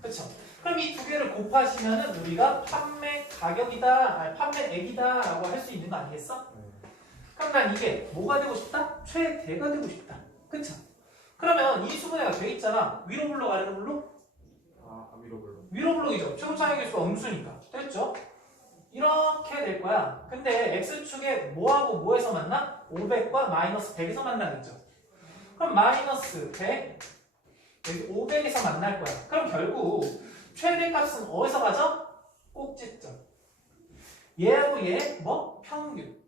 그렇죠? 그럼 이 두 개를 곱하시면 우리가 판매 가격이다, 아니 판매액이다 라고 할 수 있는 거 아니겠어? 그럼 난 이게 뭐가 되고 싶다? 최대가 되고 싶다. 그렇죠? 그러면 이 수분해가 돼 있잖아. 위로 불러 아래로 불러? 위로 불러. 위로 불러이죠. 최고 차이 개수가 음수니까. 됐죠? 이렇게 될 거야. 근데 X축에 뭐하고 뭐에서 만나? 500과 마이너스 100에서 만나겠죠. 그럼 마이너스 100, 여기 500에서 만날 거야. 그럼 결국 최대값은 어디서 가죠? 꼭지점. 얘하고 얘 뭐? 평균.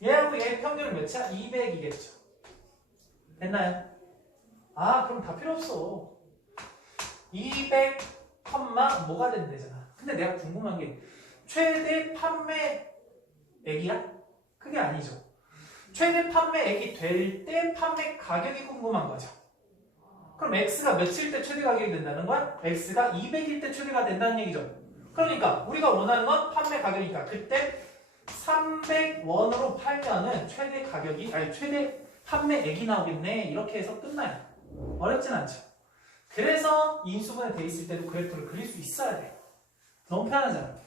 얘하고 얘 평균은 몇이야? 200이겠죠. 됐나요? 아 그럼 다 필요 없어. 200, 뭐가 된대잖아. 근데 내가 궁금한 게 최대 판매액이야? 그게 아니죠. 최대 판매액이 될 때 판매 가격이 궁금한 거죠. 그럼 X가 몇일 때 최대 가격이 된다는 거야? X가 200일 때 최대가 된다는 얘기죠. 그러니까 우리가 원하는 건 판매 가격이니까 그때 300원으로 팔면은 최대 가격이 아니 최대 판매액이 나오겠네. 이렇게 해서 끝나요. 어렵진 않죠. 그래서 인수분해 돼 있을 때도 그래프를 그릴 수 있어야 돼. 너무 편하잖아.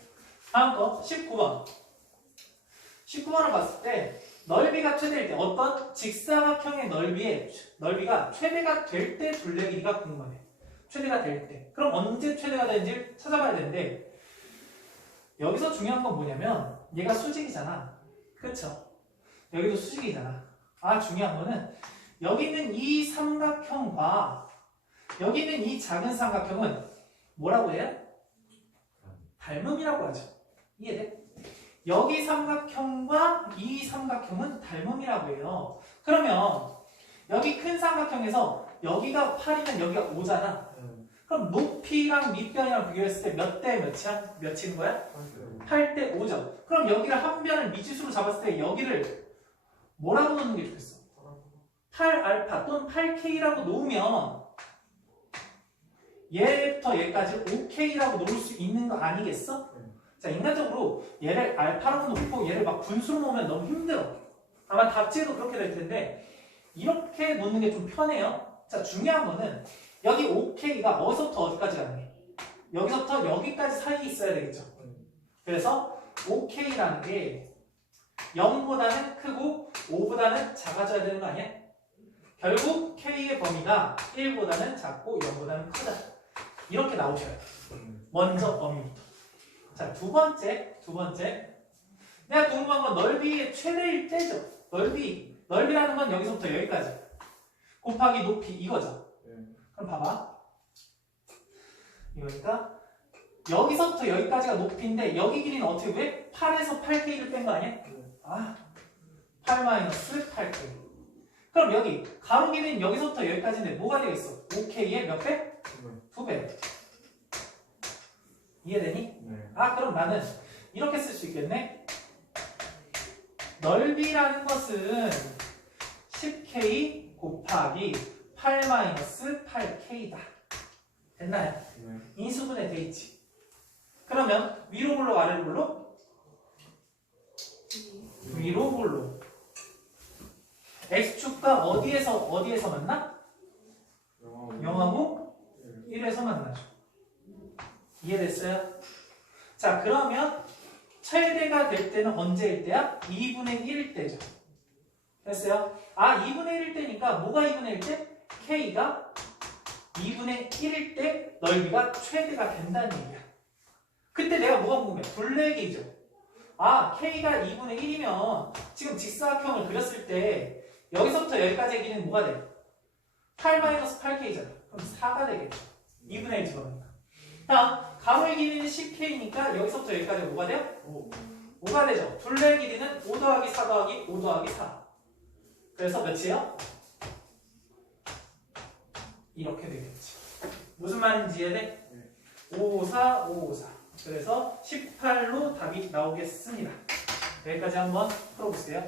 다음 거 19번. 19번을 봤을 때 넓이가 최대일 때 어떤 직사각형의 넓이가 최대가 될 때 둘레 길이가 궁금해. 최대가 될 때. 그럼 언제 최대가 되는지 찾아봐야 되는데 여기서 중요한 건 뭐냐면 얘가 수직이잖아. 그쵸? 여기도 수직이잖아. 아 중요한 거는 여기 있는 이 삼각형과 여기 있는 이 작은 삼각형은 뭐라고 해요? 닮음이라고 하죠. 이해돼? 여기 삼각형과 이 삼각형은 닮음이라고 해요. 그러면 여기 큰 삼각형에서 여기가 8이면 여기가 5잖아. 그럼 높이랑 밑변이랑 비교했을 때 몇 대 몇이야? 몇인 거야? 8대 5죠. 그럼 여기를 한 변을 미지수로 잡았을 때 여기를 뭐라고 놓는 게 좋겠어? 8알파 또는 8K라고 놓으면 얘부터 얘까지 5K라고 놓을 수 있는 거 아니겠어? 자, 인간적으로 얘를 알파로 놓고 얘를 막 분수로 놓으면 너무 힘들어. 아마 답지에도 그렇게 될 텐데 이렇게 놓는 게 좀 편해요. 자, 중요한 거는 여기 5K가 어디서부터 어디까지 가는 게? 여기서부터 여기까지 사이에 있어야 되겠죠. 그래서 OK라는 게 0보다는 크고 5보다는 작아져야 되는 거 아니야? 결국 K의 범위가 1보다는 작고 0보다는 크다. 이렇게 나오셔요. 먼저 범위부터. 자, 두 번째. 내가 궁금한 건 넓이의 최대일 때죠. 넓이라는 건 여기서부터 여기까지. 곱하기 높이 이거죠. 그럼 봐봐. 이거니까 여기서부터 여기까지가 높이인데 여기 길이는 어떻게 구해? 8에서 8K를 뺀 거 아니야? 8-8K. 그럼 여기 가로 길이는 여기서부터 여기까지인데 뭐가 되겠어? 5K의 몇 배? 2배. 이해되니? 네. 그럼 나는 이렇게 쓸 수 있겠네. 넓이라는 것은 10K 곱하기 8-8K다. 됐나요? 네. 인수분해 돼 있지. 그러면 위로 볼록 아래로 볼록? 위로 볼록. X축과 어디에서 만나? 0하고 1에서 만나죠. 이해됐어요? 자, 그러면 최대가 될 때는 언제일 때야? 2분의 1일 때죠. 됐어요? 2분의 1일 때니까 뭐가 2분의 1일 때? K가 2분의 1일 때 넓이가 최대가 된다는 얘기야. 그때 내가 뭐가 궁금해? 둘레기죠. K가 2분의 1이면 지금 직사각형을 그렸을 때 여기서부터 여기까지의 길이는 뭐가 돼? 8-8K잖아. 그럼 4가 되겠죠. 2분의 1 집어넣으니까. 다음, 가로의 길이는 10K니까 여기서부터 여기까지 뭐가 돼요? 5가 되죠. 둘레의 길이는 5 더하기 4 더하기 5 더하기 4. 그래서 몇이에요? 이렇게 되겠지. 무슨 말인지 이해돼? 554, 554. 그래서 18로 답이 나오겠습니다. 여기까지 한번 풀어보세요.